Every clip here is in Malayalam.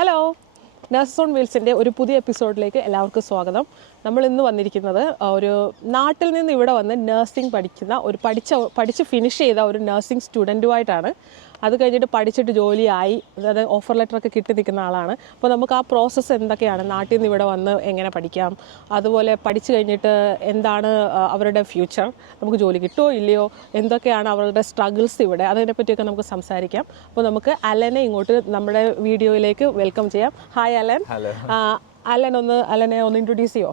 ഹലോ, നഴ്സസ് ഓൺ വീൽസിൻ്റെ ഒരു പുതിയ എപ്പിസോഡിലേക്ക് എല്ലാവർക്കും സ്വാഗതം. നമ്മൾ ഇന്ന് വന്നിരിക്കുന്നത് ഒരു നാട്ടിൽ നിന്ന് ഇവിടെ വന്ന് നഴ്സിംഗ് പഠിക്കുന്ന പഠിച്ച് ഫിനിഷ് ചെയ്ത ഒരു നഴ്സിംഗ് സ്റ്റുഡൻറ്റുമായിട്ടാണ്. അത് കഴിഞ്ഞിട്ട് പഠിച്ചിട്ട് ജോലിയായി, അതായത് ഓഫർ ലെറ്ററൊക്കെ കിട്ടി നിൽക്കുന്ന ആളാണ്. അപ്പോൾ നമുക്ക് ആ പ്രോസസ്സ് എന്തൊക്കെയാണ്, നാട്ടിൽ നിന്ന് ഇവിടെ വന്ന് എങ്ങനെ പഠിക്കാം, അതുപോലെ പഠിച്ചു കഴിഞ്ഞിട്ട് എന്താണ് അവരുടെ ഫ്യൂച്ചർ, നമുക്ക് ജോലി കിട്ടുമോ ഇല്ലയോ, എന്തൊക്കെയാണ് അവരുടെ സ്ട്രഗിൾസ് ഇവിടെ, അതിനെപ്പറ്റിയൊക്കെ നമുക്ക് സംസാരിക്കാം. അപ്പോൾ നമുക്ക് അലനെ ഇങ്ങോട്ട് നമ്മുടെ വീഡിയോയിലേക്ക് വെൽക്കം ചെയ്യാം. Hi Allen. അലനെ ഒന്ന് ഇൻട്രൊഡ്യൂസ് ചെയ്യോ?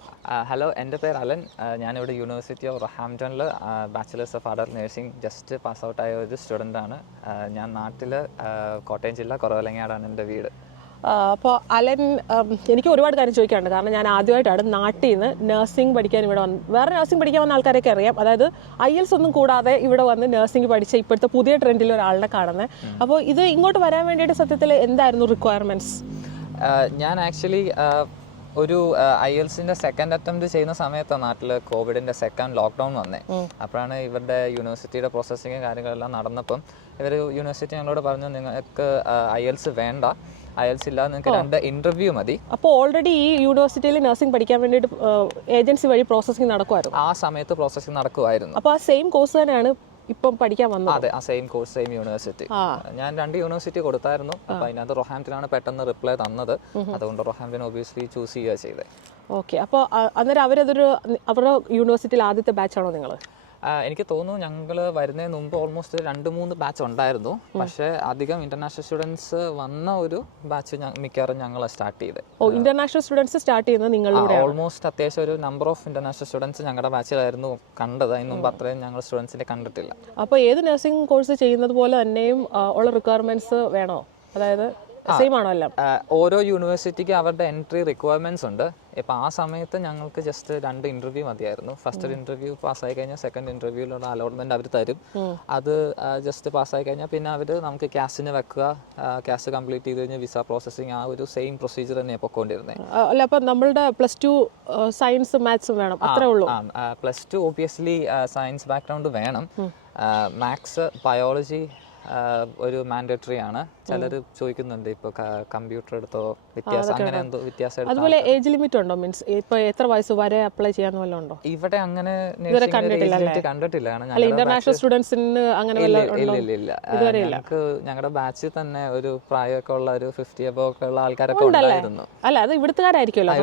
ഹലോ, എൻ്റെ പേര് അലൻ. ഞാനിവിടെ യൂണിവേഴ്സിറ്റി ഓഫ് റൊഹാംപ്റ്റണിൽ bachelor's of adult nursing just pass out ആയ ഒരു സ്റ്റുഡൻ്റാണ്. ഞാൻ നാട്ടിൽ കോട്ടയം ജില്ല കുറവലങ്ങാടാണ് എൻ്റെ വീട്. അപ്പോൾ അലൻ, എനിക്ക് ഒരുപാട് കാര്യം ചോദിക്കാനുണ്ട്. കാരണം ഞാൻ ആദ്യമായിട്ടാണ് നാട്ടിൽ നിന്ന് നഴ്സിംഗ് പഠിക്കാൻ ഇവിടെ വന്ന്, വേറെ നഴ്സിംഗ് പഠിക്കാൻ വന്ന ആൾക്കാരൊക്കെ അറിയാം, അതായത് IELTS ഒന്നും കൂടാതെ ഇവിടെ വന്ന് നഴ്സിംഗ് പഠിച്ച ഇപ്പോഴത്തെ പുതിയ ട്രെൻഡിൽ ഒരാളിനെ കാണുന്നത്. അപ്പോൾ ഇത് ഇങ്ങോട്ട് വരാൻ വേണ്ടിയിട്ട് സത്യത്തിൽ എന്തായിരുന്നു റിക്വയർമെൻറ്റ്സ്? ഞാൻ ആക്ച്വലി ഒരു IELTSൻ്റെ സെക്കൻഡ് അറ്റംപ്റ്റ് ചെയ്യുന്ന സമയത്താണ് നാട്ടിൽ കോവിഡിൻ്റെ സെക്കൻഡ് ലോക്ക്ഡൗൺ വന്നേ. അപ്പോഴാണ് ഇവരുടെ യൂണിവേഴ്സിറ്റിയുടെ പ്രോസസ്സിങ്ങും കാര്യങ്ങളെല്ലാം നടന്നപ്പം ഇവർ യൂണിവേഴ്സിറ്റി ഞങ്ങളോട് പറഞ്ഞു, നിങ്ങൾക്ക് IELTS വേണ്ട, IELTS ഇല്ല, നിങ്ങൾക്ക് 2 ഇൻ്റർവ്യൂ മതി. അപ്പോൾ ഓൾറെഡി ഈ യൂണിവേഴ്സിറ്റിയിൽ നഴ്സിംഗ് പഠിക്കാൻ വേണ്ടിയിട്ട് ഏജൻസി വഴി പ്രോസസ്സിംഗ് നടക്കുമായിരുന്നു? ആ സമയത്ത് പ്രോസസ്സിങ് നടക്കുമായിരുന്നു. അപ്പോൾ ആ സെയിം കോഴ്സ് തന്നെയാണ് ഇപ്പം പഠിക്കാൻ വന്നത്? അതെ, ആ സെയിം കോഴ്സ്, സെയിം യൂണിവേഴ്സിറ്റി. ഞാൻ 2 യൂണിവേഴ്സിറ്റി കൊടുത്തായിരുന്നു. അപ്പോൾ അതിനകത്ത് റൊഹാംപ്റ്റനാണ് പെട്ടെന്ന് റിപ്ലൈ തന്നത്. അതുകൊണ്ട് റൊഹാംപ്റ്റൻ ഒബിയസ്ലി ചൂസ് ചെയ്യുക ചെയ്തത്. ഓക്കെ. അപ്പോൾ അന്നേരം അവരുടെ യൂണിവേഴ്സിറ്റിയിൽ ആദ്യത്തെ ബാച്ചാണോ നിങ്ങൾ? എനിക്ക് തോന്നുന്നു ഞങ്ങൾ വരുന്നതിന് മുമ്പ് ഓൾമോസ്റ്റ് 2-3 ബാച്ച് ഉണ്ടായിരുന്നു. പക്ഷേ അധികം ഇന്റർനാഷണൽ സ്റ്റുഡൻസ് വന്ന ഒരു ബാച്ച് മിക്കവാറും ഞങ്ങൾ സ്റ്റാർട്ട് ചെയ്തത്. ഇന്റർനാഷണൽ സ്റ്റുഡൻസ് സ്റ്റാർട്ട് ചെയ്യുന്നത് നിങ്ങളുടെ? ഓൾമോസ്റ്റ് അത്യാവശ്യം ഒരു നമ്പർ ഓഫ് ഇന്റർനാഷണൽ സ്റ്റുഡൻസ് ഞങ്ങളുടെ ബാച്ചിലായിരുന്നു കണ്ടത്. അതിന് മുമ്പ് അത്രയും ഞങ്ങൾ സ്റ്റുഡൻസിനെ കണ്ടിട്ടില്ല. അപ്പോൾ ഏത് നഴ്സിംഗ് കോഴ്സ് ചെയ്യുന്നത് പോലെ തന്നെയും ഉള്ള റിക്വയർമെന്റ്സ് വേണോ? അതായത് സെയിം ആണോ എല്ലാം? ഓരോ യൂണിവേഴ്സിറ്റിക്ക് അവരുടെ എൻട്രി റിക്വയർമെന്റ്സ് ഉണ്ട്. ഇപ്പം ആ സമയത്ത് ഞങ്ങൾക്ക് ജസ്റ്റ് 2 ഇൻ്റർവ്യൂ മതിയായിരുന്നു. ഫസ്റ്റ് ഇൻ്റർവ്യൂ പാസ്സായി കഴിഞ്ഞാൽ സെക്കൻഡ് ഇൻ്റർവ്യൂവിലുള്ള അലോട്ട്മെന്റ് അവർ തരും. അത് ജസ്റ്റ് പാസ്സായി കഴിഞ്ഞാൽ പിന്നെ അവർ നമുക്ക് ക്യാഷിന് വെക്കുക, ക്യാഷ് കംപ്ലീറ്റ് ചെയ്ത് കഴിഞ്ഞാൽ വിസ പ്രോസസ്സിങ്, ആ ഒരു സെയിം പ്രൊസീജിയർ തന്നെയാണ് പൊക്കോണ്ടിരുന്നത്. അല്ല, അപ്പം നമ്മളുടെ +2 സയൻസ് മാത്സും വേണം, അത്രേ ഉള്ളൂ? +2 ഒബിയസ്ലി സയൻസ് ബാക്ക്ഗ്രൗണ്ട് വേണം. മാത്സ്, ബയോളജി ഒരു മാൻഡേറ്ററി ആണ്. ചിലർ ചോദിക്കുന്നുണ്ട് ഇപ്പോൾ കമ്പ്യൂട്ടർ എടുത്തോ, വ്യത്യാസം അങ്ങനെ എന്തോ വ്യത്യാസം. അതുപോലെ ഏജ് ലിമിറ്റ് ഉണ്ടോ? മീൻസ് ഇപ്പോൾ എത്ര വയസ്സ് വരെ അപ്ലൈ ചെയ്യാന്ന് വല്ലതും ഉണ്ടോ? ഇവിടെ അങ്ങനെ കണ്ടിട്ടില്ല. ഇന്റർനാഷണൽ സ്റ്റുഡൻസിന് അങ്ങനെ ഇല്ല. ഞങ്ങൾക്ക് ഞങ്ങളുടെ ബാച്ചിൽ തന്നെ ഒരു പ്രായമൊക്കെ ഉള്ള ഒരു 50 above ഒക്കെ ഉള്ള ആൾക്കാരൊക്കെ ഉണ്ടായിരുന്നു. അല്ല, അത് ഇവിടുത്തുകാരായിരിക്കുമല്ലോ.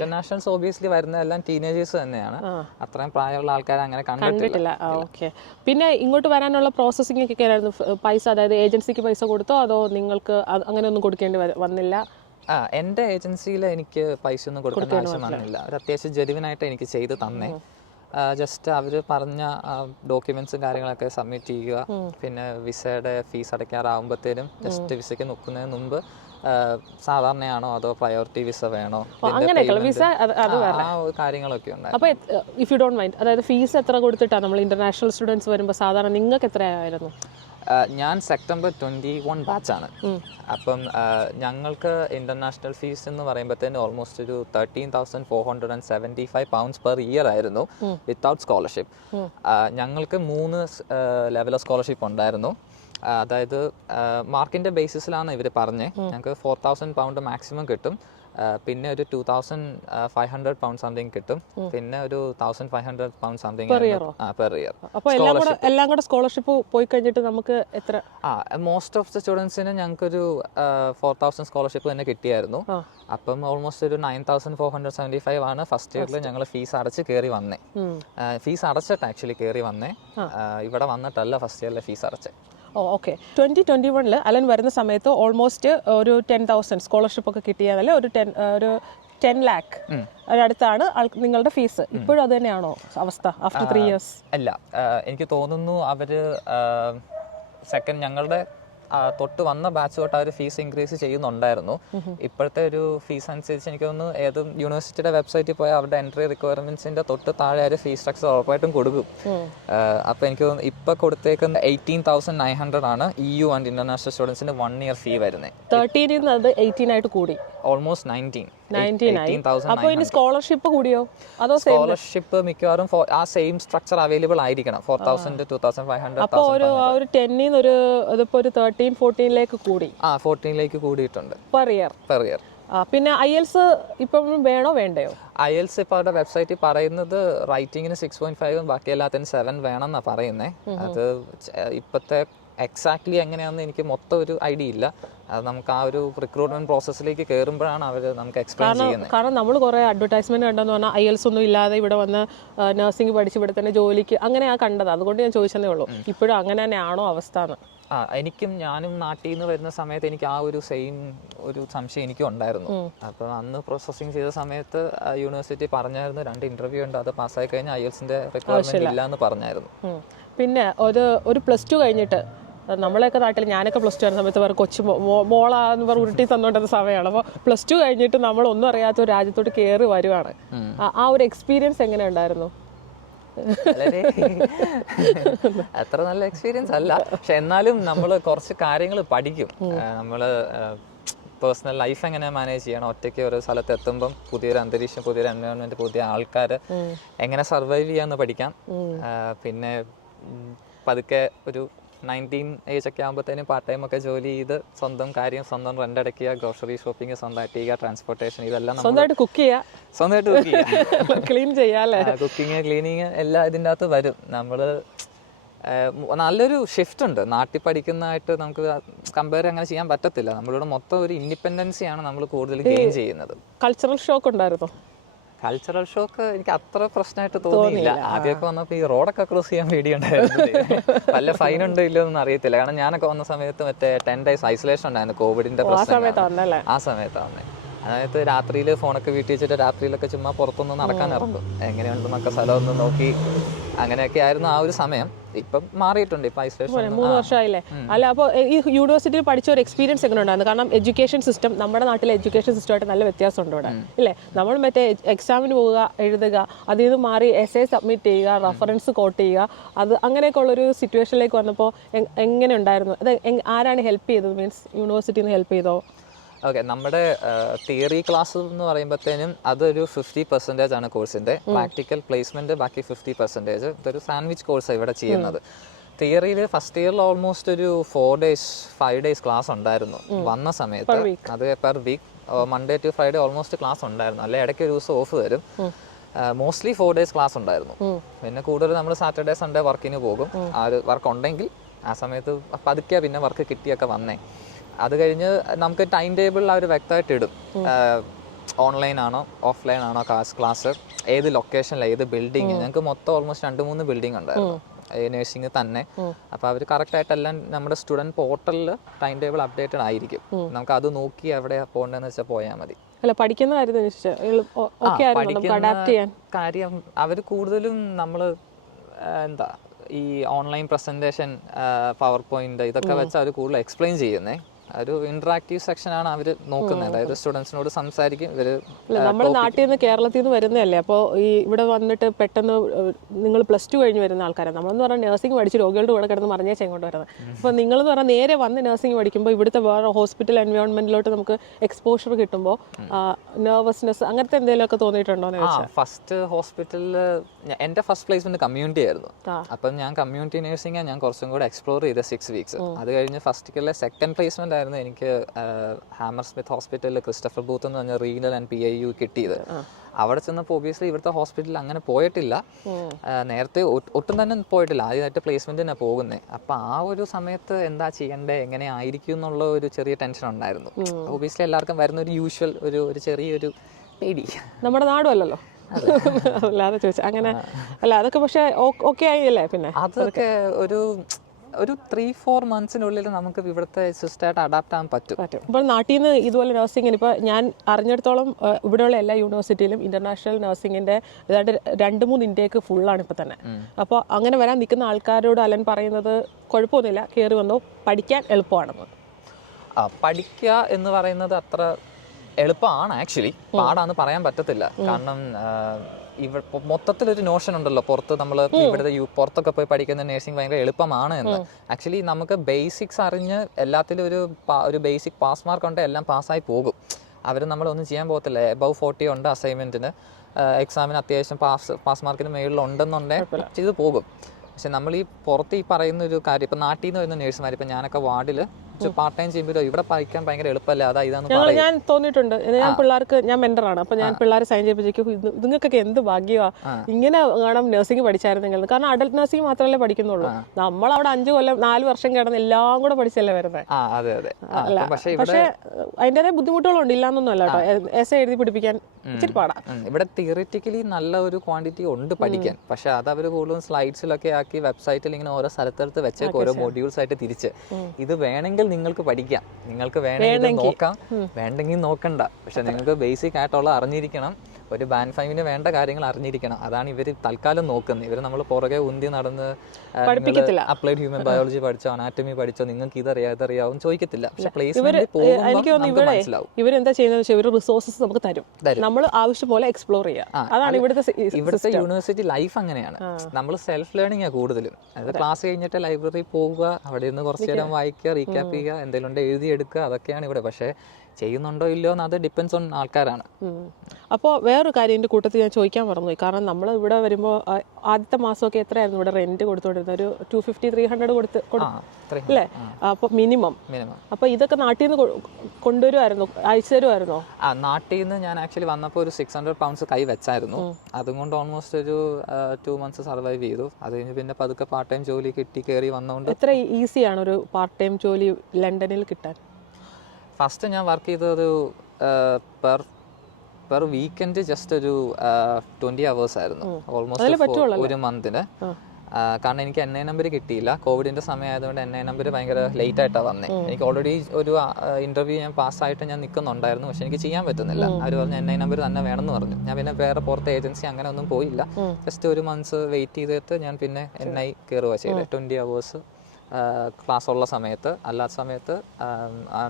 ഇന്റർനാഷണൽസ് ഒബിയസ്ലി വരുന്ന എല്ലാം ടീനേജേഴ്സ് തന്നെയാണ്. അത്രയും പ്രായമുള്ള ആൾക്കാരെ അങ്ങനെ കണ്ടിട്ടില്ല. ഓക്കെ. പിന്നെ ഇങ്ങോട്ട് വരാനുള്ള പ്രോസസ്സിംഗ് ഒക്കെ ആയിരുന്നു? പൈസ, അതായത് ഏജൻസിക്ക് പൈസ കൊടുത്തോ അതോ നിങ്ങൾക്ക് അങ്ങനെ ഒന്നും കൊടുക്കേണ്ടി വന്നില്ല? എൻ്റെ ഏജൻസിയിൽ എനിക്ക് പൈസ ഒന്നും കൊടുക്കേണ്ട ആവശ്യം വന്നില്ല. ഒരു അത്യാവശ്യം ജെനുവിനായിട്ട് എനിക്ക് ചെയ്ത് തന്നെ. ജസ്റ്റ് അവർ പറഞ്ഞ ഡോക്യുമെന്റ്സും കാര്യങ്ങളൊക്കെ സബ്മിറ്റ് ചെയ്യുക. പിന്നെ വിസയുടെ ഫീസ് അടയ്ക്കാറാവുമ്പോഴത്തേനും ജസ്റ്റ് വിസയ്ക്ക് നോക്കുന്നതിന് മുമ്പ് സാധാരണയാണോ അതോ പ്രയോറിറ്റി വിസ വേണോ, ആ കാര്യങ്ങളൊക്കെ ഉണ്ട്. അപ്പോൾ ഇഫ് യു ഡോണ്ട് മൈൻഡ്, അതായത് ഫീസ് എത്ര കൊടുത്തിട്ടാണ് നമ്മൾ ഇന്റർനാഷണൽ സ്റ്റുഡൻസ് വരുമ്പോൾ സാധാരണ നിങ്ങൾക്ക് എത്രയായിരുന്നു? ഞാൻ സെപ്റ്റംബർ 21 ബാച്ചാണ്. അപ്പം ഞങ്ങൾക്ക് ഇന്റർനാഷണൽ ഫീസ് എന്ന് പറയുമ്പോഴത്തേന് ഓൾമോസ്റ്റ് ഒരു 13,475 pounds പെർ ഇയർ ആയിരുന്നു വിത്തൗട്ട് സ്കോളർഷിപ്പ്. ഞങ്ങൾക്ക് 3 ലെവൽ ഓഫ് സ്കോളർഷിപ്പ് ഉണ്ടായിരുന്നു. അതായത് മാർക്കിന്റെ ബേസിസിലാണ് ഇവർ പറഞ്ഞത്. ഞങ്ങൾക്ക് 4,000 pound മാക്സിമം കിട്ടും, പിന്നെ ഒരു 2,500 pounds സംതിങ് കിട്ടും, പിന്നെ ഒരു 1,500 pounds സംതിങ് പെർ ഇയർ. അപ്പോൾ എല്ലാം കൂടെ സ്കോളർഷിപ്പ് പോയി കഴിഞ്ഞിട്ട് നമുക്ക് എത്ര? മോസ്റ്റ് ഓഫ് ദ സ്റ്റുഡൻസിന് ഞങ്ങൾക്കൊരു 4,000 സ്കോളർഷിപ്പ് തന്നെ കിട്ടിയായിരുന്നു. അപ്പം ഓൾമോസ്റ്റ് ഒരു 9,475 ആണ് ഫസ്റ്റ് ഇയറിൽ ഞങ്ങൾ ഫീസ് അടച്ച് കയറി വന്നേ. ഫീസ് അടച്ചിട്ട് ആക്ച്വലി കയറി വന്നേ, ഇവിടെ വന്നിട്ടല്ല ഫസ്റ്റ് ഇയറിലെ ഫീസ് അടച്ചേ. ഓക്കെ. 2021 അലൻ വരുന്ന സമയത്ത് ഓൾമോസ്റ്റ് ഒരു 10,000 സ്കോളർഷിപ്പ് ഒക്കെ കിട്ടിയതല്ലേ? ഒരു 10 lakh അടുത്താണ് നിങ്ങളുടെ ഫീസ്. ഇപ്പോഴും അത് തന്നെയാണോ അവസ്ഥ ആഫ്റ്റർ 3 years? അല്ല, എനിക്ക് തോന്നുന്നു അവര് സെക്കൻഡ് ഞങ്ങളുടെ തൊട്ട് വന്ന ബാച്ച് തൊട്ട് അവർ ഫീസ് ഇൻക്രീസ് ചെയ്യുന്നുണ്ടായിരുന്നു. ഇപ്പോഴത്തെ ഒരു ഫീസ് അനുസരിച്ച് എനിക്ക് തോന്നുന്നു ഏത് യൂണിവേഴ്സിറ്റിയുടെ വെബ്സൈറ്റിൽ പോയാൽ അവരുടെ എൻട്രി റിക്വയർമെന്റ്സിന്റെ തൊട്ട് താഴെ ഒരു ഫീസ് സ്ട്രക്ചർ ഉറപ്പായിട്ടും കൊടുക്കും. അപ്പോൾ എനിക്ക് തോന്നുന്നു ഇപ്പൊ കൊടുത്തേക്കുന്ന 18,900 ആണ് EU ആൻഡ് ഇന്റർനാഷണൽ സ്റ്റുഡൻസിന് 1 year ഫീ വരുന്നത്. 13 18 ആയിട്ട് കൂടി ഓൾമോസ്റ്റ് 19,000. അപ്പോൾ ഇനി സ്കോളർഷിപ്പ് കൂടിയോ അതോ സ്കോളർഷിപ്പ് മിക്കവാറും ആ സെയിം സ്ട്രക്ചർ അവൈലബിൾ ആയിരിക്കണം 4,000 to 2,500. അപ്പോൾ ഒരു 10 ഒരു ഇതിപ്പോൾ ഒരു 13-14 കൂടി 14 കൂടിയിട്ടുണ്ട് പെർ ഇയർ. പിന്നെ IELTS ഇപ്പം വേണോ വേണ്ടയോ? IELTS ഇപ്പോൾ അവരുടെ വെബ്സൈറ്റിൽ പറയുന്നത് റൈറ്റിങ്ങിന് 6.5 ബാക്കി എല്ലാത്തിനും 7 വേണം എന്നാണ് പറയുന്നത്. അത് ഇപ്പോഴത്തെ എക്സാക്ട്ലി എങ്ങനെയാണെന്ന് എനിക്ക് മൊത്തം ഒരു ഐഡിയ ഇല്ല. അത് നമുക്ക് ആ ഒരു റിക്രൂട്ട്മെന്റ് പ്രോസസ്സിലേക്ക് കയറുമ്പോഴാണ് അവർ നമുക്ക് എക്സ്പ്ലെയിൻ ചെയ്യുന്നത്. കാരണം നമ്മൾ കുറേ അഡ്വർടൈസ്മെന്റ് കണ്ടെന്ന് പറഞ്ഞാൽ IELTS ഒന്നും ഇല്ലാതെ ഇവിടെ വന്ന് നഴ്സിംഗ് പഠിച്ച് ഇവിടെ തന്നെ ജോലിക്ക് അങ്ങനെയാണ് കണ്ടത്. അതുകൊണ്ട് ഞാൻ ചോദിച്ചതേ ഉള്ളൂ, ഇപ്പോഴും അങ്ങനെ തന്നെയാണോ അവസ്ഥ എന്ന്. ഞാനും നാട്ടിൽ നിന്ന് വരുന്ന സമയത്ത് എനിക്ക് ആ ഒരു സെയിം ഒരു സംശയം എനിക്കും ഉണ്ടായിരുന്നു. അപ്പോൾ അന്ന് പ്രോസസ്സിങ് ചെയ്ത സമയത്ത് യൂണിവേഴ്സിറ്റി പറഞ്ഞായിരുന്നു 2 ഇന്റർവ്യൂ ഉണ്ട്, അത് പാസ്സായി കഴിഞ്ഞാൽ IELTSന്റെ റിക്വയർമെന്റ് ഇല്ല എന്ന് പറഞ്ഞായിരുന്നു. പിന്നെ ഒരു +2 കഴിഞ്ഞിട്ട് നമ്മളെയൊക്കെ നാട്ടിൽ ഞാനൊക്കെ +2 ആയിരുന്ന സമയത്ത് വേറെ കൊച്ചു മോളാന്ന് പറഞ്ഞ് ഉരുട്ടി തന്നോണ്ടിരുന്ന സമയമാണ്. അപ്പോൾ +2 കഴിഞ്ഞിട്ട് നമ്മൾ ഒന്നും അറിയാത്ത ഒരു രാജ്യത്തോട്ട് കയറി വരുവാണ്. ആ ഒരു എക്സ്പീരിയൻസ് എങ്ങനെ ഉണ്ടായിരുന്നു? അത്ര നല്ല എക്സ്പീരിയൻസ് അല്ല, പക്ഷെ എന്നാലും നമ്മൾ കുറച്ച് കാര്യങ്ങൾ പഠിക്കും. നമ്മള് പേഴ്സണൽ ലൈഫ് എങ്ങനെ മാനേജ് ചെയ്യണം, ഒറ്റയ്ക്ക് ഒരു സ്ഥലത്ത് എത്തുമ്പം പുതിയൊരു അന്തരീക്ഷം, പുതിയൊരു എൻവയോൺമെന്റ്, പുതിയ ആൾക്കാർ എങ്ങനെ സർവൈവ് ചെയ്യാന്ന് പഠിക്കാം. പിന്നെ പതുക്കെ ഒരു 19 ഏജ് ഒക്കെ ആകുമ്പോഴത്തേനും പാർട്ട് ടൈം ഒക്കെ ജോലി ചെയ്ത് സ്വന്തം കാര്യം, സ്വന്തം റെന്റ് അടയ്ക്കുക, ഗ്രോസറി ഷോപ്പിംഗ് സ്വന്തമായിട്ട് ചെയ്യുക, ട്രാൻസ്പോർട്ടേഷൻ, ഇതെല്ലാം സ്വന്തമായിട്ട് കുക്ക് ചെയ്യുക, ക്ലീൻ ചെയ്യാല്ലേ, കുക്കിങ്, ക്ലീനിങ് എല്ലാം ഇതിൻ്റെ അകത്ത് വരും. നമ്മൾ നല്ലൊരു ഷിഫ്റ്റ് ഉണ്ട്. നാട്ടിൽ പഠിക്കുന്നതായിട്ട് നമുക്ക് കമ്പയർ അങ്ങനെ ചെയ്യാൻ പറ്റത്തില്ല. നമ്മളിവിടെ മൊത്തം ഒരു ഇൻഡിപെൻഡൻസിയാണ് നമ്മൾ കൂടുതൽ ഗെയിൻ ചെയ്യുന്നത്. കൾച്ചറൽ ഷോക്ക് ഉണ്ടായിരുന്നോ? കൾച്ചറൽ ഷോക്ക് എനിക്ക് അത്ര പ്രശ്നമായിട്ട് തോന്നിയില്ല. ആദ്യമൊക്കെ വന്നപ്പോൾ ഈ റോഡൊക്കെ ക്രോസ് ചെയ്യാൻ പേടിയുണ്ടായിരുന്നു. വല്ല ഫൈൻ ഉണ്ടോ ഇല്ലോ എന്നൊന്നും അറിയത്തില്ല. കാരണം ഞാനൊക്കെ വന്ന സമയത്ത് മറ്റേ 10 days ഐസൊലേഷൻ ഉണ്ടായിരുന്നു, കോവിഡിന്റെ പ്രശ്നം. ആ സമയത്താണ് വന്നേ. അതായത് രാത്രിയിൽ ഫോണൊക്കെ വീട്ടിൽ വെച്ചിട്ട് രാത്രിയിലൊക്കെ ചുമ്മാ പുറത്തൊന്ന് നടക്കാൻ ഇറങ്ങും, എങ്ങനെയുണ്ടെന്നൊക്കെ സ്ഥലമൊന്ന് നോക്കി. അങ്ങനെയൊക്കെ ആയിരുന്നു ആ ഒരു സമയം. ഇപ്പം മാറിയിട്ടുണ്ട്, ഇപ്പം ഐസൊലേഷൻ 3 വർഷമായില്ലേ. അല്ല, അപ്പോൾ ഈ യൂണിവേഴ്സിറ്റിയിൽ പഠിച്ച ഒരു എക്സ്പീരിയൻസ് എങ്ങനെ ഉണ്ടായിരുന്നു? കാരണം എഡ്യൂക്കേഷൻ സിസ്റ്റം നമ്മുടെ നാട്ടിലെ എഡ്യൂക്കേഷൻ സിസ്റ്റമായിട്ട് നല്ല വ്യത്യാസമുണ്ട് ഇവിടെ, ഇല്ലേ? നമ്മൾ മറ്റേ എക്സാമിന് പോവുക, എഴുതുക, അതിൽ നിന്ന് മാറി essay സബ്മിറ്റ് ചെയ്യുക, റെഫറൻസ് കോട്ട് ചെയ്യുക, അത് അങ്ങനെയൊക്കെ ഉള്ളൊരു സിറ്റുവേഷനിലേക്ക് വന്നപ്പോൾ എങ്ങനെ ഉണ്ടായിരുന്നു? അത് ആരാണ് ഹെൽപ്പ് ചെയ്തത്? മീൻസ് യൂണിവേഴ്സിറ്റിയിൽ നിന്ന് ഹെൽപ്പ് ചെയ്തോ? ഓക്കെ, നമ്മുടെ തിയറി ക്ലാസ് എന്ന് പറയുമ്പോഴത്തേനും അതൊരു 50% ആണ് കോഴ്സിന്റെ. പ്രാക്ടിക്കൽ പ്ലേസ്മെന്റ് ബാക്കി 50%. ഇതൊരു സാൻഡ്വിച്ച് കോഴ്സാണ് ഇവിടെ ചെയ്യുന്നത്. തിയറിയിൽ ഫസ്റ്റ് ഇയറിൽ ഓൾമോസ്റ്റ് ഒരു 4 days 5 days ക്ലാസ് ഉണ്ടായിരുന്നു വന്ന സമയത്ത്. അത് per week, Monday to Friday almost class ഉണ്ടായിരുന്നു. അല്ലെ ഇടയ്ക്ക് ഒരു ദിവസം ഓഫ് വരും. മോസ്റ്റ്ലി 4 days ക്ലാസ് ഉണ്ടായിരുന്നു. പിന്നെ കൂടുതൽ നമ്മൾ സാറ്റർഡേ സൺഡേ വർക്കിന് പോകും. ആ ഒരു വർക്ക് ഉണ്ടെങ്കിൽ ആ സമയത്ത് പതുക്കെ പിന്നെ വർക്ക് കിട്ടിയൊക്കെ വന്നേ. അത് കഴിഞ്ഞ് നമുക്ക് ടൈം ടേബിളിൽ അവർ വ്യക്തമായിട്ട് ഇടും, ഓൺലൈൻ ആണോ ഓഫ്ലൈൻ ആണോ ക്ലാസ്, ഏത് ലൊക്കേഷനിൽ, ഏത് ബിൽഡിങ്. ഞങ്ങൾക്ക് മൊത്തം ഓൾമോസ്റ്റ് 2-3 ബിൽഡിംഗ് ഉണ്ടായിരുന്നു നേഴ്സിംഗ് തന്നെ. അപ്പോൾ അവർ കറക്റ്റായിട്ടെല്ലാം നമ്മുടെ സ്റ്റുഡൻറ്റ് പോർട്ടലിൽ ടൈം ടേബിൾ അപ്ഡേറ്റഡ് ആയിരിക്കും. നമുക്ക് അത് നോക്കി എവിടെ പോകേണ്ടതെന്ന് വെച്ചാൽ പോയാൽ മതി. അല്ല, പഠിക്കുന്ന കാര്യം അവർ കൂടുതലും നമ്മൾ എന്താ ഈ ഓൺലൈൻ പ്രസന്റേഷൻ, പവർ പോയിന്റ് ഇതൊക്കെ വെച്ച് അവർ കൂടുതൽ എക്സ്പ്ലെയിൻ ചെയ്യുന്നേ. ഒരു ഇന്ററാക്റ്റീവ് സെക്ഷൻ ആണ് അവർ നോക്കുന്നത്. അതായത് സ്റ്റുഡൻസിനോട് സംസാരിക്കും. നമ്മുടെ നാട്ടിൽ നിന്ന് കേരളത്തിൽ നിന്ന് വരുന്നതല്ലേ, അപ്പോൾ ഈ ഇവിടെ വന്നിട്ട് പെട്ടെന്ന് നിങ്ങൾ +2 കഴിഞ്ഞ് വരുന്ന ആൾക്കാരാണ്. നമ്മളെന്ന് പറഞ്ഞാൽ നഴ്സിംഗ് പഠിച്ച് രോഗികളുടെ കൂടെ കിടന്ന് മറിഞ്ഞേച്ച് ഇങ്ങോട്ട് വരുന്നത്. അപ്പോൾ നിങ്ങളെന്ന് പറഞ്ഞാൽ നേരെ വന്ന് നഴ്സിംഗ് പഠിക്കുമ്പോൾ ഇവിടുത്തെ വേറെ ഹോസ്പിറ്റൽ എൻവയോൺമെന്റിലോട്ട് നമുക്ക് എക്സ്പോഷർ കിട്ടുമ്പോൾ നെർവസ്നെസ് അങ്ങനത്തെ എന്തെങ്കിലുമൊക്കെ തോന്നിയിട്ടുണ്ടോ? ഫസ്റ്റ് ഹോസ്പിറ്റലിൽ എൻ്റെ ഫസ്റ്റ് പ്ലേസ്മെന്റ് കമ്മ്യൂണിറ്റി ആയിരുന്നു. അപ്പം ഞാൻ കമ്മ്യൂണിറ്റി നഴ്സിംഗ് ഞാൻ കുറച്ചും കൂടെ എക്സ്പ്ലോർ ചെയ്ത 6 weeks. അത് കഴിഞ്ഞ് ഫസ്റ്റ് ഇയറിലെ സെക്കൻഡ് പ്ലേസ്മെന്റ് ആയിരുന്നു എനിക്ക് ഹാമർസ്മിത്ത് ഹോസ്പിറ്റലിൽ ക്രിസ്റ്റഫർ ബൂത്ത് എന്ന് പറഞ്ഞ റീനൽ ആൻഡ് PIU കിട്ടിയത്. അവിടെ ചെന്നപ്പോൾ ഒബിയസ്ലി ഇവിടുത്തെ ഹോസ്പിറ്റലിൽ അങ്ങനെ പോയിട്ടില്ല, നേരത്തെ ഒട്ടും തന്നെ പോയിട്ടില്ല. ആദ്യമായിട്ട് പ്ലേസ്മെന്റ് തന്നെ പോകുന്നത്. അപ്പം ആ ഒരു സമയത്ത് എന്താ ചെയ്യേണ്ടത്, എങ്ങനെ ആയിരിക്കും എന്നുള്ള ഒരു ചെറിയ ടെൻഷൻ ഉണ്ടായിരുന്നു. ഒബിയസ്ലി എല്ലാവർക്കും വരുന്ന ഒരു യൂഷ്വൽ ഒരു ചെറിയൊരു പേടി. നമ്മുടെ നാടും അല്ലല്ലോ, അല്ലാതെ ചോദിച്ചു അങ്ങനെ അല്ല. അതൊക്കെ പക്ഷെ ഓക്കെ ആയില്ലേ? പിന്നെ അതൊക്കെ ഒരു 3-4 monthsiനുള്ളിൽ നമുക്ക് ഇവിടുത്തെ സിസ്റ്റമായിട്ട് അഡാപ്റ്റ് ആകാൻ പറ്റും. ഇപ്പോൾ നാട്ടിൽ നിന്ന് ഇതുപോലെ നഴ്സിംഗിന് ഇപ്പോൾ ഞാൻ അറിഞ്ഞിടത്തോളം ഇവിടെയുള്ള എല്ലാ യൂണിവേഴ്സിറ്റിയിലും ഇന്റർനാഷണൽ നഴ്സിംഗിൻ്റെ ഏതാണ്ട് 2-3 ഇൻടേക്ക് ഫുള്ളാണ് ഇപ്പോൾ തന്നെ. അപ്പോൾ അങ്ങനെ വരാൻ നിൽക്കുന്ന ആൾക്കാരോട് അലൻ പറയുന്നത് കുഴപ്പമൊന്നുമില്ല, കയറി വന്നോ, പഠിക്കാൻ എളുപ്പമാണെന്ന്. പഠിക്കുക എന്ന് പറയുന്നത് അത്ര എളുപ്പമാണ്, ആക്ച്വലി പാടാന്ന് പറയാൻ പറ്റത്തില്ല. കാരണം മൊത്തത്തിലൊരു നോഷൻ ഉണ്ടല്ലോ പുറത്ത്, നമ്മൾ ഇവിടുത്തെ പുറത്തൊക്കെ പോയി പഠിക്കുന്ന നഴ്സിംഗ് ഭയങ്കര എളുപ്പമാണ് എന്ന്. ആക്ച്വലി നമുക്ക് ബേസിക്സ് അറിഞ്ഞ് എല്ലാത്തിലും ഒരു ബേസിക് പാസ് മാർക്ക് ഉണ്ട്, എല്ലാം പാസ്സായി പോകും. അവർ നമ്മളൊന്നും ചെയ്യാൻ പോകത്തില്ല. എബവ് 40 ഉണ്ട് അസൈൻമെൻറ്റിന്, എക്സാമിന് അത്യാവശ്യം പാസ് മാർക്കിന് മേളിലുണ്ടെന്നുണ്ടെങ്കിൽ ചെയ്ത് പോകും. പക്ഷെ നമ്മൾ ഈ പുറത്ത് ഈ പറയുന്ന ഒരു കാര്യം, ഇപ്പം നാട്ടിൽ നിന്ന് വരുന്ന നേഴ്സുമാർ, ഇപ്പം ഞാനൊക്കെ വാർഡിൽ പാർട്ട് ടൈം ചെയ്യുമ്പോൾ ഇവിടെ പഠിക്കാൻ ഭയങ്കര എളുപ്പമല്ല, അതാ ഇതാന്ന് പറയും. ഞാൻ തോന്നിയിട്ടുണ്ട്, ഞാൻ പിള്ളേർക്ക്, ഞാൻ മെന്ററാണ്, അപ്പൊ ഞാൻ പിള്ളേരെ സൈൻ ചെയ്യിപ്പിച്ചേക്കും, ഇതുങ്ങൾക്കൊക്കെ എന്ത് ഭാഗ്യമാ ഇങ്ങനെ കാണാം നഴ്സിംഗ് പഠിച്ചായിരുന്നെങ്കിൽ. കാരണം അഡൽട്ട് നഴ്സിംഗ് മാത്രമല്ലേ പഠിക്കുന്നുള്ളൂ, നമ്മളവിടെ 5 കൊല്ലം 4 വർഷം കിടന്ന് എല്ലാം കൂടെ പഠിച്ചല്ലേ വരുന്നത്. അല്ല, പക്ഷെ അതിൻ്റെതായ ബുദ്ധിമുട്ടുകളുണ്ട്, ഇല്ലാന്നൊന്നും അല്ല കേട്ടോ. എസ് എഴുതി പിടിപ്പിക്കാൻ ഇച്ചിരി പാടാ. ഇവിടെ തിയറിറ്റിക്കലി നല്ല ഒരു ക്വാണ്ടിറ്റി ഉണ്ട് പഠിക്കാൻ, പക്ഷെ അത് അവർ കൂടുതലും സ്ലൈഡ്സിലൊക്കെ ആക്കി വെബ്സൈറ്റിൽ ഇങ്ങനെ ഓരോ സ്ഥലത്തെടുത്ത് വെച്ചേക്കും, ഓരോ മൊഡ്യൂൾസ് ആയിട്ട് തിരിച്ച്. ഇത് വേണമെങ്കിൽ നിങ്ങൾക്ക് പഠിക്കാം, നിങ്ങൾക്ക് വേണമെങ്കിൽ നോക്കാം, വേണ്ടെങ്കിൽ നോക്കണ്ട. പക്ഷെ നിങ്ങൾക്ക് ബേസിക് ആയിട്ടുള്ള അറിഞ്ഞിരിക്കണം, ഒരു ബാൻഡ് 5-ന് വേണ്ട കാര്യങ്ങൾ അറിഞ്ഞിരിക്കണം. അതാണ് ഇവർ തൽക്കാലം നോക്കുന്നത്. ഇവർ നമ്മൾ പുറകെ ഉന്തി നടന്ന് അപ്ലൈഡ് ഹ്യൂമൻ ബയോളജി പഠിച്ചോ, അനാറ്റമി പഠിച്ചോ, നിങ്ങൾക്ക് ഇതറിയാവും ചോദിക്കത്തില്ല. പക്ഷെ പ്ലേസ്മെന്റ് മനസ്സിലാവും. ഇവരെന്താ ചെയ്യുന്നത്, ഇവർ റിസോഴ്സസ് നമുക്ക് തരും, നമ്മൾ ആവശ്യം പോലെ എക്സ്പ്ലോർ ചെയ്യാം. അതാണ് ഇവിടുത്തെ യൂണിവേഴ്സിറ്റി ലൈഫ് അങ്ങനെയാണ്. നമ്മൾ സെൽഫ് ലേണിംഗ് ആണ് കൂടുതലും. അതായത് ക്ലാസ് കഴിഞ്ഞിട്ട് ലൈബ്രറി പോവുക, അവിടെ നിന്ന് കുറച്ച് നേരം വായിക്കുക, റീക്യാപ്പ് ചെയ്യുക, എന്തെങ്കിലും ഉണ്ട് എഴുതിയെടുക്കുക, അതൊക്കെയാണ് ഇവിടെ. പക്ഷേ ചെയ്യുന്നുണ്ടോ ഇല്ലയോ എന്ന് അത് ഡിപ്പെൻസ് ഓൺ ആൾക്കാരാണ്. അപ്പോൾ വേറൊരു കാര്യം എൻ്റെ കൂട്ടത്തിൽ ഞാൻ ചോദിക്കാൻ മറന്നുപോയി. കാരണം നമ്മൾ ഇവിടെ വരുമ്പോൾ ആദ്യത്തെ മാസമൊക്കെ എത്രയായിരുന്നു ഇവിടെ റെന്റ് കൊടുത്തുകൊണ്ടിരുന്നത്? ഒരു 250-300 കൊടുത്ത് അല്ലേ? അപ്പോൾ മിനിമം. അപ്പോൾ ഇതൊക്കെ നാട്ടിൽ നിന്ന് കൊണ്ടുവരുമായിരുന്നു, അയച്ചു തരുമായിരുന്നോ? നാട്ടിൽ നിന്ന് ഞാൻ ആക്ച്വലി വന്നപ്പോൾ ഒരു 600 pounds കൈ വെച്ചായിരുന്നു. അതുകൊണ്ട് ഓൾമോസ്റ്റ് ഒരു 2 months സർവൈവ് ചെയ്തു. അത് കഴിഞ്ഞ് പിന്നെ പതുക്കെ പാർട്ട് ടൈം ജോലി കിട്ടി കയറി വന്നതുകൊണ്ട്. എത്ര ഈസിയാണ് ഒരു പാർട്ട് ടൈം ജോലി ലണ്ടനിൽ കിട്ടാൻ? ഫസ്റ്റ് ഞാൻ വർക്ക് ചെയ്തത് പെർ വീക്കെൻഡ് ജസ്റ്റ് ഒരു 20 hours ആയിരുന്നു, ഓൾമോസ്റ്റ് ഒരു മന്തിന്. കാരണം എനിക്ക് NI നമ്പർ കിട്ടിയില്ല, കോവിഡിന്റെ സമയമായതുകൊണ്ട് NI നമ്പർ ഭയങ്കര ലേറ്റ് ആയിട്ടാണ് വന്നത്. എനിക്ക് ഓൾറെഡി ഒരു ഇന്റർവ്യൂ ഞാൻ പാസ്സായിട്ട് ഞാൻ നിൽക്കുന്നുണ്ടായിരുന്നു, പക്ഷെ എനിക്ക് ചെയ്യാൻ പറ്റുന്നില്ല. അവർ പറഞ്ഞു NI നമ്പർ തന്നെ വേണമെന്ന് പറഞ്ഞു. ഞാൻ പിന്നെ വേറെ പുറത്തെ ഏജൻസി അങ്ങനെ ഒന്നും പോയില്ല, ജസ്റ്റ് ഒരു മന്ത്സ് വെയിറ്റ് ചെയ്തിട്ട് ഞാൻ പിന്നെ NI കയറുക ചെയ്തത്. 20 hours ക്ലാസ് ഉള്ള സമയത്ത്, അല്ലാത്ത സമയത്ത്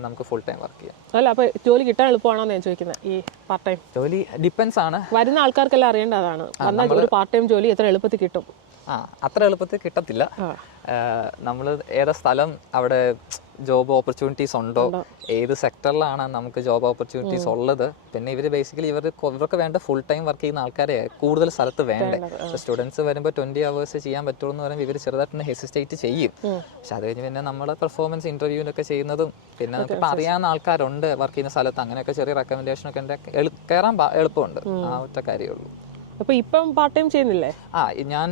നമുക്ക് ഫുൾ ടൈം വർക്ക് ചെയ്യാം. അല്ല, അപ്പോൾ ജോലി കിട്ടാൻ എളുപ്പമാണോ ഞാൻ ചോദിക്കുന്നത്? ഈ പാർട്ട് ടൈം ജോലി ഡിപ്പെൻസ് ആണ്. വരുന്ന ആൾക്കാർക്കെല്ലാം അറിയേണ്ടതാണ്, ഒരു പാർട്ട് ടൈം ജോലി എത്ര എളുപ്പത്തിൽ കിട്ടും? അത്ര എളുപ്പത്തിൽ കിട്ടത്തില്ല. നമ്മൾ ഏതാ സ്ഥലം, അവിടെ ജോബ് ഓപ്പർച്യൂണിറ്റീസ് ഉണ്ടോ, ഏത് സെക്ടറിലാണ് നമുക്ക് ജോബ് ഓപ്പർച്യൂണിറ്റീസ് ഉള്ളത്. പിന്നെ ഇവർ ബേസിക്കലി ഇവർക്ക് വേണ്ട ഫുൾ ടൈം വർക്ക് ചെയ്യുന്ന ആൾക്കാരെ കൂടുതൽ സ്ഥലത്ത് വേണ്ടേ. സ്റ്റുഡൻസ് വരുമ്പോൾ 20 hours ചെയ്യാൻ പറ്റുള്ളൂ എന്ന് പറയുമ്പോൾ ഇവർ ചെറുതായിട്ട് ഹെസിറ്റേറ്റ് ചെയ്യും. പക്ഷെ അത് കഴിഞ്ഞ് പിന്നെ നമ്മുടെ പെർഫോമൻസ് ഇന്റർവ്യൂവിനൊക്കെ ചെയ്യുന്നതും, പിന്നെ നമുക്ക് അറിയാവുന്ന ആൾക്കാരുണ്ട് വർക്ക് ചെയ്യുന്ന സ്ഥലത്ത്, അങ്ങനെയൊക്കെ ചെറിയ റെക്കമെൻഡേഷൻ ഒക്കെ കയറാൻ എളുപ്പമുണ്ട്. ആ ഒറ്റ കാര്യമേ ഉള്ളൂ. അപ്പോൾ ഇപ്പം പാർട്ട് ടൈം ചെയ്യുന്നില്ലേ? ഞാൻ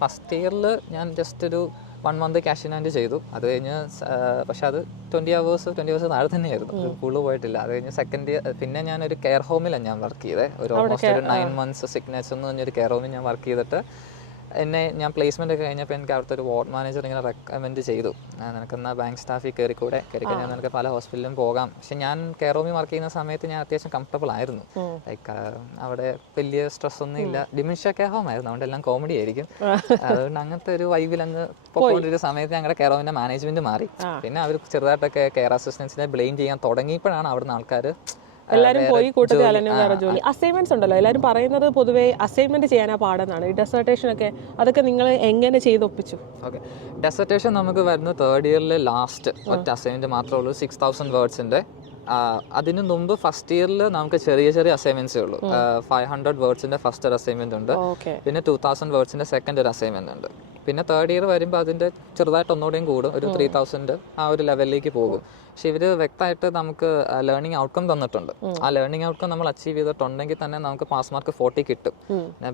ഫസ്റ്റ് ഇയറിൽ ഞാൻ ജസ്റ്റ് ഒരു 1 month ക്യാഷ് ഇൻ ഹാൻഡ് ചെയ്തു. അത് കഴിഞ്ഞ് പക്ഷെ അത് 20 hours താഴെ തന്നെയായിരുന്നു, കൂടുതൽ പോയിട്ടില്ല. അത് കഴിഞ്ഞ് സെക്കൻഡ് ഇയർ പിന്നെ ഞാനൊരു കെയർ ഹോമിലാണ് ഞാൻ വർക്ക് ചെയ്തത്. ഒരു ഓൾമോസ്റ്റ് ഒരു 9 months സിഗ്നേച്ചർ എന്ന് പറഞ്ഞൊരു കെയർ ഹോമിൽ ഞാൻ വർക്ക് ചെയ്തിട്ട് ഞാൻ പ്ലേസ്മെന്റ് ഒക്കെ കഴിഞ്ഞപ്പോൾ എനിക്ക് അവിടുത്തെ ഒരു വാർഡ് മാനേജർ ഇങ്ങനെ റെക്കമെൻഡ് ചെയ്തു, നിനക്കെന്നാൽ ബാങ്ക് സ്റ്റാഫിൽ കയറിക്കഴിഞ്ഞാൽ നിനക്ക് പല ഹോസ്പിറ്റലിലും പോകാം. പക്ഷെ ഞാൻ കെയർ ഹോമിൽ വർക്ക് ചെയ്യുന്ന സമയത്ത് ഞാൻ അത്യാവശ്യം കംഫർട്ടബിൾ ആയിരുന്നു. ലൈക്ക് അവിടെ വലിയ സ്ട്രെസ് ഒന്നും ഇല്ല. ഡിമെൻഷ്യ കെയർ ഹോം ആയിരുന്നു, അതുകൊണ്ട് എല്ലാം കോമഡി ആയിരിക്കും. അതുകൊണ്ട് അങ്ങനത്തെ ഒരു വൈബിൽ അങ്ങ് പോയിക്കൊണ്ടിരുന്ന സമയത്ത് ഞങ്ങളുടെ കെയർ ഹോമിന്റെ മാനേജ്മെന്റ് മാറി. പിന്നെ അവർ ചെറുതായിട്ടൊക്കെ കെയർ അസിസ്റ്റൻസിനെ ബ്ലെയിം ചെയ്യാൻ തുടങ്ങിയപ്പോഴാണ് അവിടുന്ന് ആൾക്കാർ എല്ലാവരും പോയി കൂട്ടത്തിൽ അല്ലെങ്കിൽ വേറെ ജോലി. അസൈൻമെന്റ്സ് ഉണ്ടല്ലോ, എല്ലാവരും പറയുന്നത് പൊതുവേ അസൈൻമെന്റ് ചെയ്യാനാ പാടെന്നാണ്. ഈ ഡെസർട്ടേഷൻ ഒക്കെ അതൊക്കെ നിങ്ങൾ എങ്ങനെ ചെയ്തൊപ്പിച്ചു? ഓക്കെ, ഡെസർട്ടേഷൻ നമുക്ക് വരുന്ന 3rd ഇയറിലെ ലാസ്റ്റ് ഒറ്റ അസൈൻമെന്റ് മാത്രമേ ഉള്ളൂ, 6000 wordsന്റെ. അതിന് മുമ്പ് ഫസ്റ്റ് ഇയറിൽ നമുക്ക് ചെറിയ ചെറിയ അസൈൻമെന്റ്സേ ഉള്ളൂ. 500 wordsന്റെ ഫസ്റ്റ് ഒരു അസൈൻമെന്റ് ഉണ്ട്, പിന്നെ 2000 wordsന്റെ സെക്കൻഡ് ഒരു അസൈൻമെന്റ് ഉണ്ട്. പിന്നെ 3rd ഇയർ വരുമ്പോൾ അതിന്റെ ചെറുതായിട്ട് ഒന്നുകൂടെയും കൂടും, ഒരു 3000 ആ ഒരു ലെവലിലേക്ക് പോകും. പക്ഷെ ഇവർ വ്യക്തമായിട്ട് നമുക്ക് ലേണിംഗ് ഔട്ട്കം തന്നിട്ടുണ്ട്. ആ ലേണിംഗ് ഔട്ട്കം നമ്മൾ അച്ചീവ് ചെയ്തിട്ടുണ്ടെങ്കിൽ തന്നെ നമുക്ക് പാസ് മാർക്ക് 40 കിട്ടും.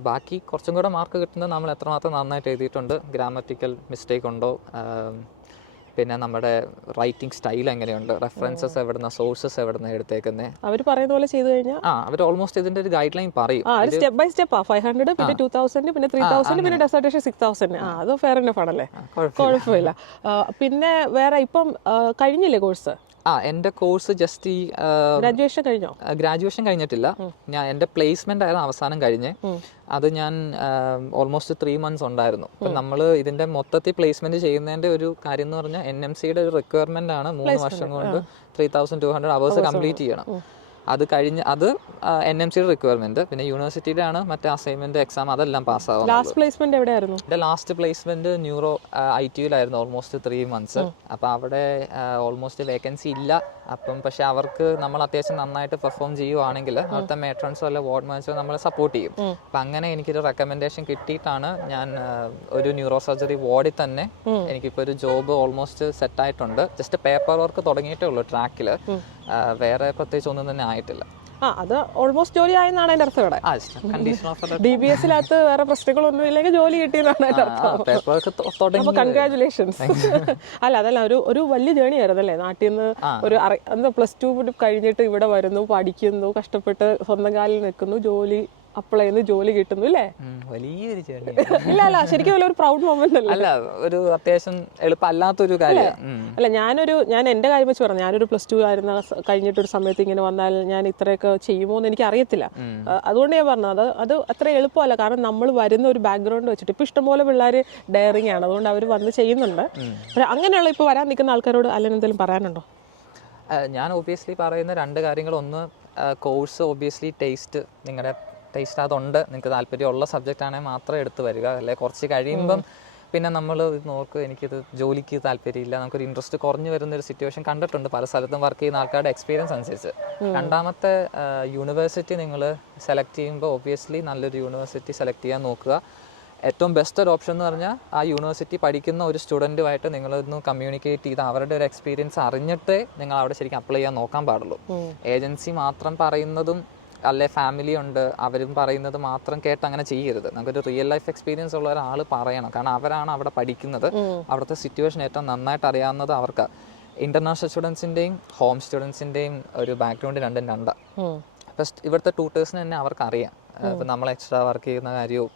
ബാക്കി കുറച്ചും കൂടെ മാർക്ക് കിട്ടുന്നത് നമ്മൾ എത്രമാത്രം നന്നായിട്ട് എഴുതിയിട്ടുണ്ട്, ഗ്രാമറ്റിക്കൽ മിസ്റ്റേക്ക് ഉണ്ടോ, പിന്നെ നമ്മുടെ റൈറ്റിംഗ് സ്റ്റൈൽ എങ്ങനെയുണ്ട്, റെഫറൻസസ് എവിടുന്ന, സോഴ്സസ് എവിടുന്ന എടുത്തേക്കുന്നത്, അവർ പറയുന്ന പോലെ ചെയ്തു കഴിഞ്ഞാൽ അവർ ഓൾമോസ്റ്റ് ഇതിന്റെ ഒരു ഗൈഡ് ലൈൻ പറയും. സ്റ്റെപ്പ് ബൈ സ്റ്റെപ്പ് 500 പിന്നെ 2000 പിന്നെ 3000 പിന്നെ ഡെസർട്ടേഷൻ 6000. അത് ഫെയർ എനഫ് ആണല്ലേ, കുഴപ്പമില്ല. പിന്നെ വേറെ ഇപ്പം കഴിഞ്ഞില്ലേ കോഴ്സ്? എൻ്റെ കോഴ്സ് ജസ്റ്റ് ഈ ഗ്രാജുവേഷൻ കഴിഞ്ഞോ? ഗ്രാജുവേഷൻ കഴിഞ്ഞിട്ടില്ല, ഞാൻ എൻ്റെ പ്ലേസ്മെന്റ് ആയിരുന്നു അവസാനം കഴിഞ്ഞ്. അത് ഞാൻ ഓൾമോസ്റ്റ് 3 months ഉണ്ടായിരുന്നു. അപ്പം നമ്മൾ ഇതിന്റെ മൊത്തത്തിൽ പ്ലേസ്മെന്റ് ചെയ്യുന്നതിന്റെ ഒരു കാര്യം എന്ന് പറഞ്ഞാൽ NMCയുടെ ഒരു റിക്വയർമെന്റ് ആണ് 3 വർഷം കൊണ്ട് 3200 hours കംപ്ലീറ്റ് ചെയ്യണം. അത് കഴിഞ്ഞ് അത് NMC റിക്വയർമെന്റ്, പിന്നെ യൂണിവേഴ്സിറ്റിയുടെ ആണ് മറ്റേ അസൈൻമെന്റ് എക്സാം അതെല്ലാം പാസ്സാവും. ലാസ്റ്റ് പ്ലേസ്മെന്റ് എവിടെയായിരുന്നു? എൻ്റെ ലാസ്റ്റ് പ്ലേസ്മെന്റ് ന്യൂറോ ITUലായിരുന്നു ഓൾമോസ്റ്റ് 3 months. അപ്പോൾ അവിടെ ഓൾമോസ്റ്റ് വേക്കൻസി ഇല്ല. അപ്പം പക്ഷെ അവർക്ക് നമ്മൾ അത്യാവശ്യം നന്നായിട്ട് പെർഫോം ചെയ്യുവാണെങ്കിൽ അവിടുത്തെ മേട്രൺസോ അല്ല വാർഡ് മാനേജറോ നമ്മളെ സപ്പോർട്ട് ചെയ്യും. അപ്പം അങ്ങനെ എനിക്കൊരു റെക്കമെൻഡേഷൻ കിട്ടിയിട്ടാണ് ഞാൻ ഒരു ന്യൂറോ സർജറി വാർഡിൽ തന്നെ എനിക്കിപ്പോൾ ഒരു ജോബ് ഓൾമോസ്റ്റ് സെറ്റ് ആയിട്ടുണ്ട്. ജസ്റ്റ് പേപ്പർ വർക്ക് തുടങ്ങിയിട്ടേ ഉള്ളൂ ട്രാക്കിൽ, വേറെ പ്രത്യേകിച്ച് ഒന്നും തന്നെ ആയിട്ടില്ല. അത് ഓൾമോസ്റ്റ് ജോലി ആയെന്നാണ് എൻ്റെ അർത്ഥം. ഇവിടെ DBSനകത്ത് വേറെ പ്രശ്നങ്ങളൊന്നും ഇല്ലെങ്കിൽ ജോലി കിട്ടിയെന്നാണ് എൻ്റെ അർത്ഥം. കൺഗ്രാറ്റുലേഷൻസ്. അല്ല അതല്ല, ഒരു വലിയ ജേണി ആയിരുന്നല്ലേ നാട്ടിൽ നിന്ന് ഒരു +2 കഴിഞ്ഞിട്ട് ഇവിടെ വരുന്നു, പഠിക്കുന്നു, കഷ്ടപ്പെട്ട് സ്വന്തം കാലിൽ നിൽക്കുന്നു, ജോലി അപ്ലൈ ചെയ്യുന്നു, ജോലി കിട്ടുന്നു അല്ലേ? വലിയൊരു ഇല്ല അല്ല, ശരിക്കും ഒരു പ്രൗഡ് മൊമെന്റ് അല്ല, ഒരു അത്യാവശ്യം എളുപ്പമല്ലാത്തൊരു കാര്യം അല്ല. ഞാൻ എൻ്റെ കാര്യം വെച്ച് പറഞ്ഞു, ഞാനൊരു +2 ആയിരുന്ന കഴിഞ്ഞിട്ടൊരു സമയത്ത് ഇങ്ങനെ വന്നാൽ ഞാൻ ഇത്രയൊക്കെ ചെയ്യുമോ എന്ന് എനിക്ക് അറിയത്തില്ല. അതുകൊണ്ട് ഞാൻ പറഞ്ഞത് അത് അത്ര എളുപ്പമല്ല. കാരണം നമ്മൾ വരുന്ന ഒരു ബാക്ക്ഗ്രൗണ്ട് വെച്ചിട്ട് ഇപ്പം ഇഷ്ടംപോലെ പിള്ളേർ ഡയറിങ് ആണ്, അതുകൊണ്ട് അവർ വന്ന് ചെയ്യുന്നുണ്ട്. പക്ഷെ അങ്ങനെയുള്ള ഇപ്പോൾ വരാൻ നിൽക്കുന്ന ആൾക്കാരോട് അല്ലെങ്കിൽ എന്തെങ്കിലും പറയാനുണ്ടോ? ഞാൻ ഒബ്വിയസ്ലി പറയുന്ന 2 കാര്യങ്ങൾ. ഒന്ന്, കോഴ്സ് ഒബ്വിയസ്ലി നിങ്ങളുടെ ടേസ്റ്റ് അതുണ്ട്, നിങ്ങൾക്ക് താല്പര്യമുള്ള സബ്ജക്റ്റ് ആണെങ്കിൽ മാത്രമേ എടുത്ത് വരിക. അല്ലെങ്കിൽ കുറച്ച് കഴിയുമ്പം പിന്നെ നമ്മൾ നോക്കുക എനിക്കിത് ജോലിക്ക് താല്പര്യമില്ല, നമുക്കൊരു ഇൻട്രസ്റ്റ് കുറഞ്ഞു വരുന്നൊരു സിറ്റുവേഷൻ കണ്ടിട്ടുണ്ട് പല സ്ഥലത്തും വർക്ക് ചെയ്യുന്ന ആൾക്കാരുടെ എക്സ്പീരിയൻസ് അനുസരിച്ച്. രണ്ടാമത്തെ, യൂണിവേഴ്സിറ്റി നിങ്ങൾ സെലക്ട് ചെയ്യുമ്പോൾ ഒബ്വിയസ്ലി നല്ലൊരു യൂണിവേഴ്സിറ്റി സെലക്ട് ചെയ്യാൻ നോക്കുക. ഏറ്റവും ബെസ്റ്റ് ഒരു ഓപ്ഷൻ എന്ന് പറഞ്ഞാൽ ആ യൂണിവേഴ്സിറ്റി പഠിക്കുന്ന ഒരു സ്റ്റുഡൻറ്റുമായിട്ട് നിങ്ങളൊന്ന് കമ്മ്യൂണിക്കേറ്റ് ചെയ്ത് അവരുടെ ഒരു എക്സ്പീരിയൻസ് അറിഞ്ഞിട്ടേ നിങ്ങൾ അവിടെ ശരിക്കും അപ്ലൈ ചെയ്യാൻ നോക്കാൻ പാടുള്ളൂ. ഏജൻസി മാത്രം പറയുന്നതും അല്ലെ ഫാമിലി ഉണ്ട് അവരും പറയുന്നത് മാത്രം കേട്ട് അങ്ങനെ ചെയ്യരുത്. നമുക്കൊരു റിയൽ ലൈഫ് എക്സ്പീരിയൻസ് ഉള്ള ഒരാൾ പറയണം. കാരണം അവരാണ് അവിടെ പഠിക്കുന്നത്, അവിടുത്തെ സിറ്റുവേഷൻ ഏറ്റവും നന്നായിട്ട് അറിയാവുന്നത് അവർക്ക്. ഇന്റർനാഷണൽ സ്റ്റുഡൻസിൻ്റെയും ഹോം സ്റ്റുഡൻസിൻ്റെയും ഒരു ബാക്ക്ഗ്രൗണ്ട് രണ്ടാണ്. അപ്പം ഇവിടുത്തെ ട്യൂട്ടേഴ്സിന് തന്നെ അവർക്ക് അറിയാം ഇപ്പം നമ്മൾ എക്സ്ട്രാ വർക്ക് ചെയ്യുന്ന കാര്യവും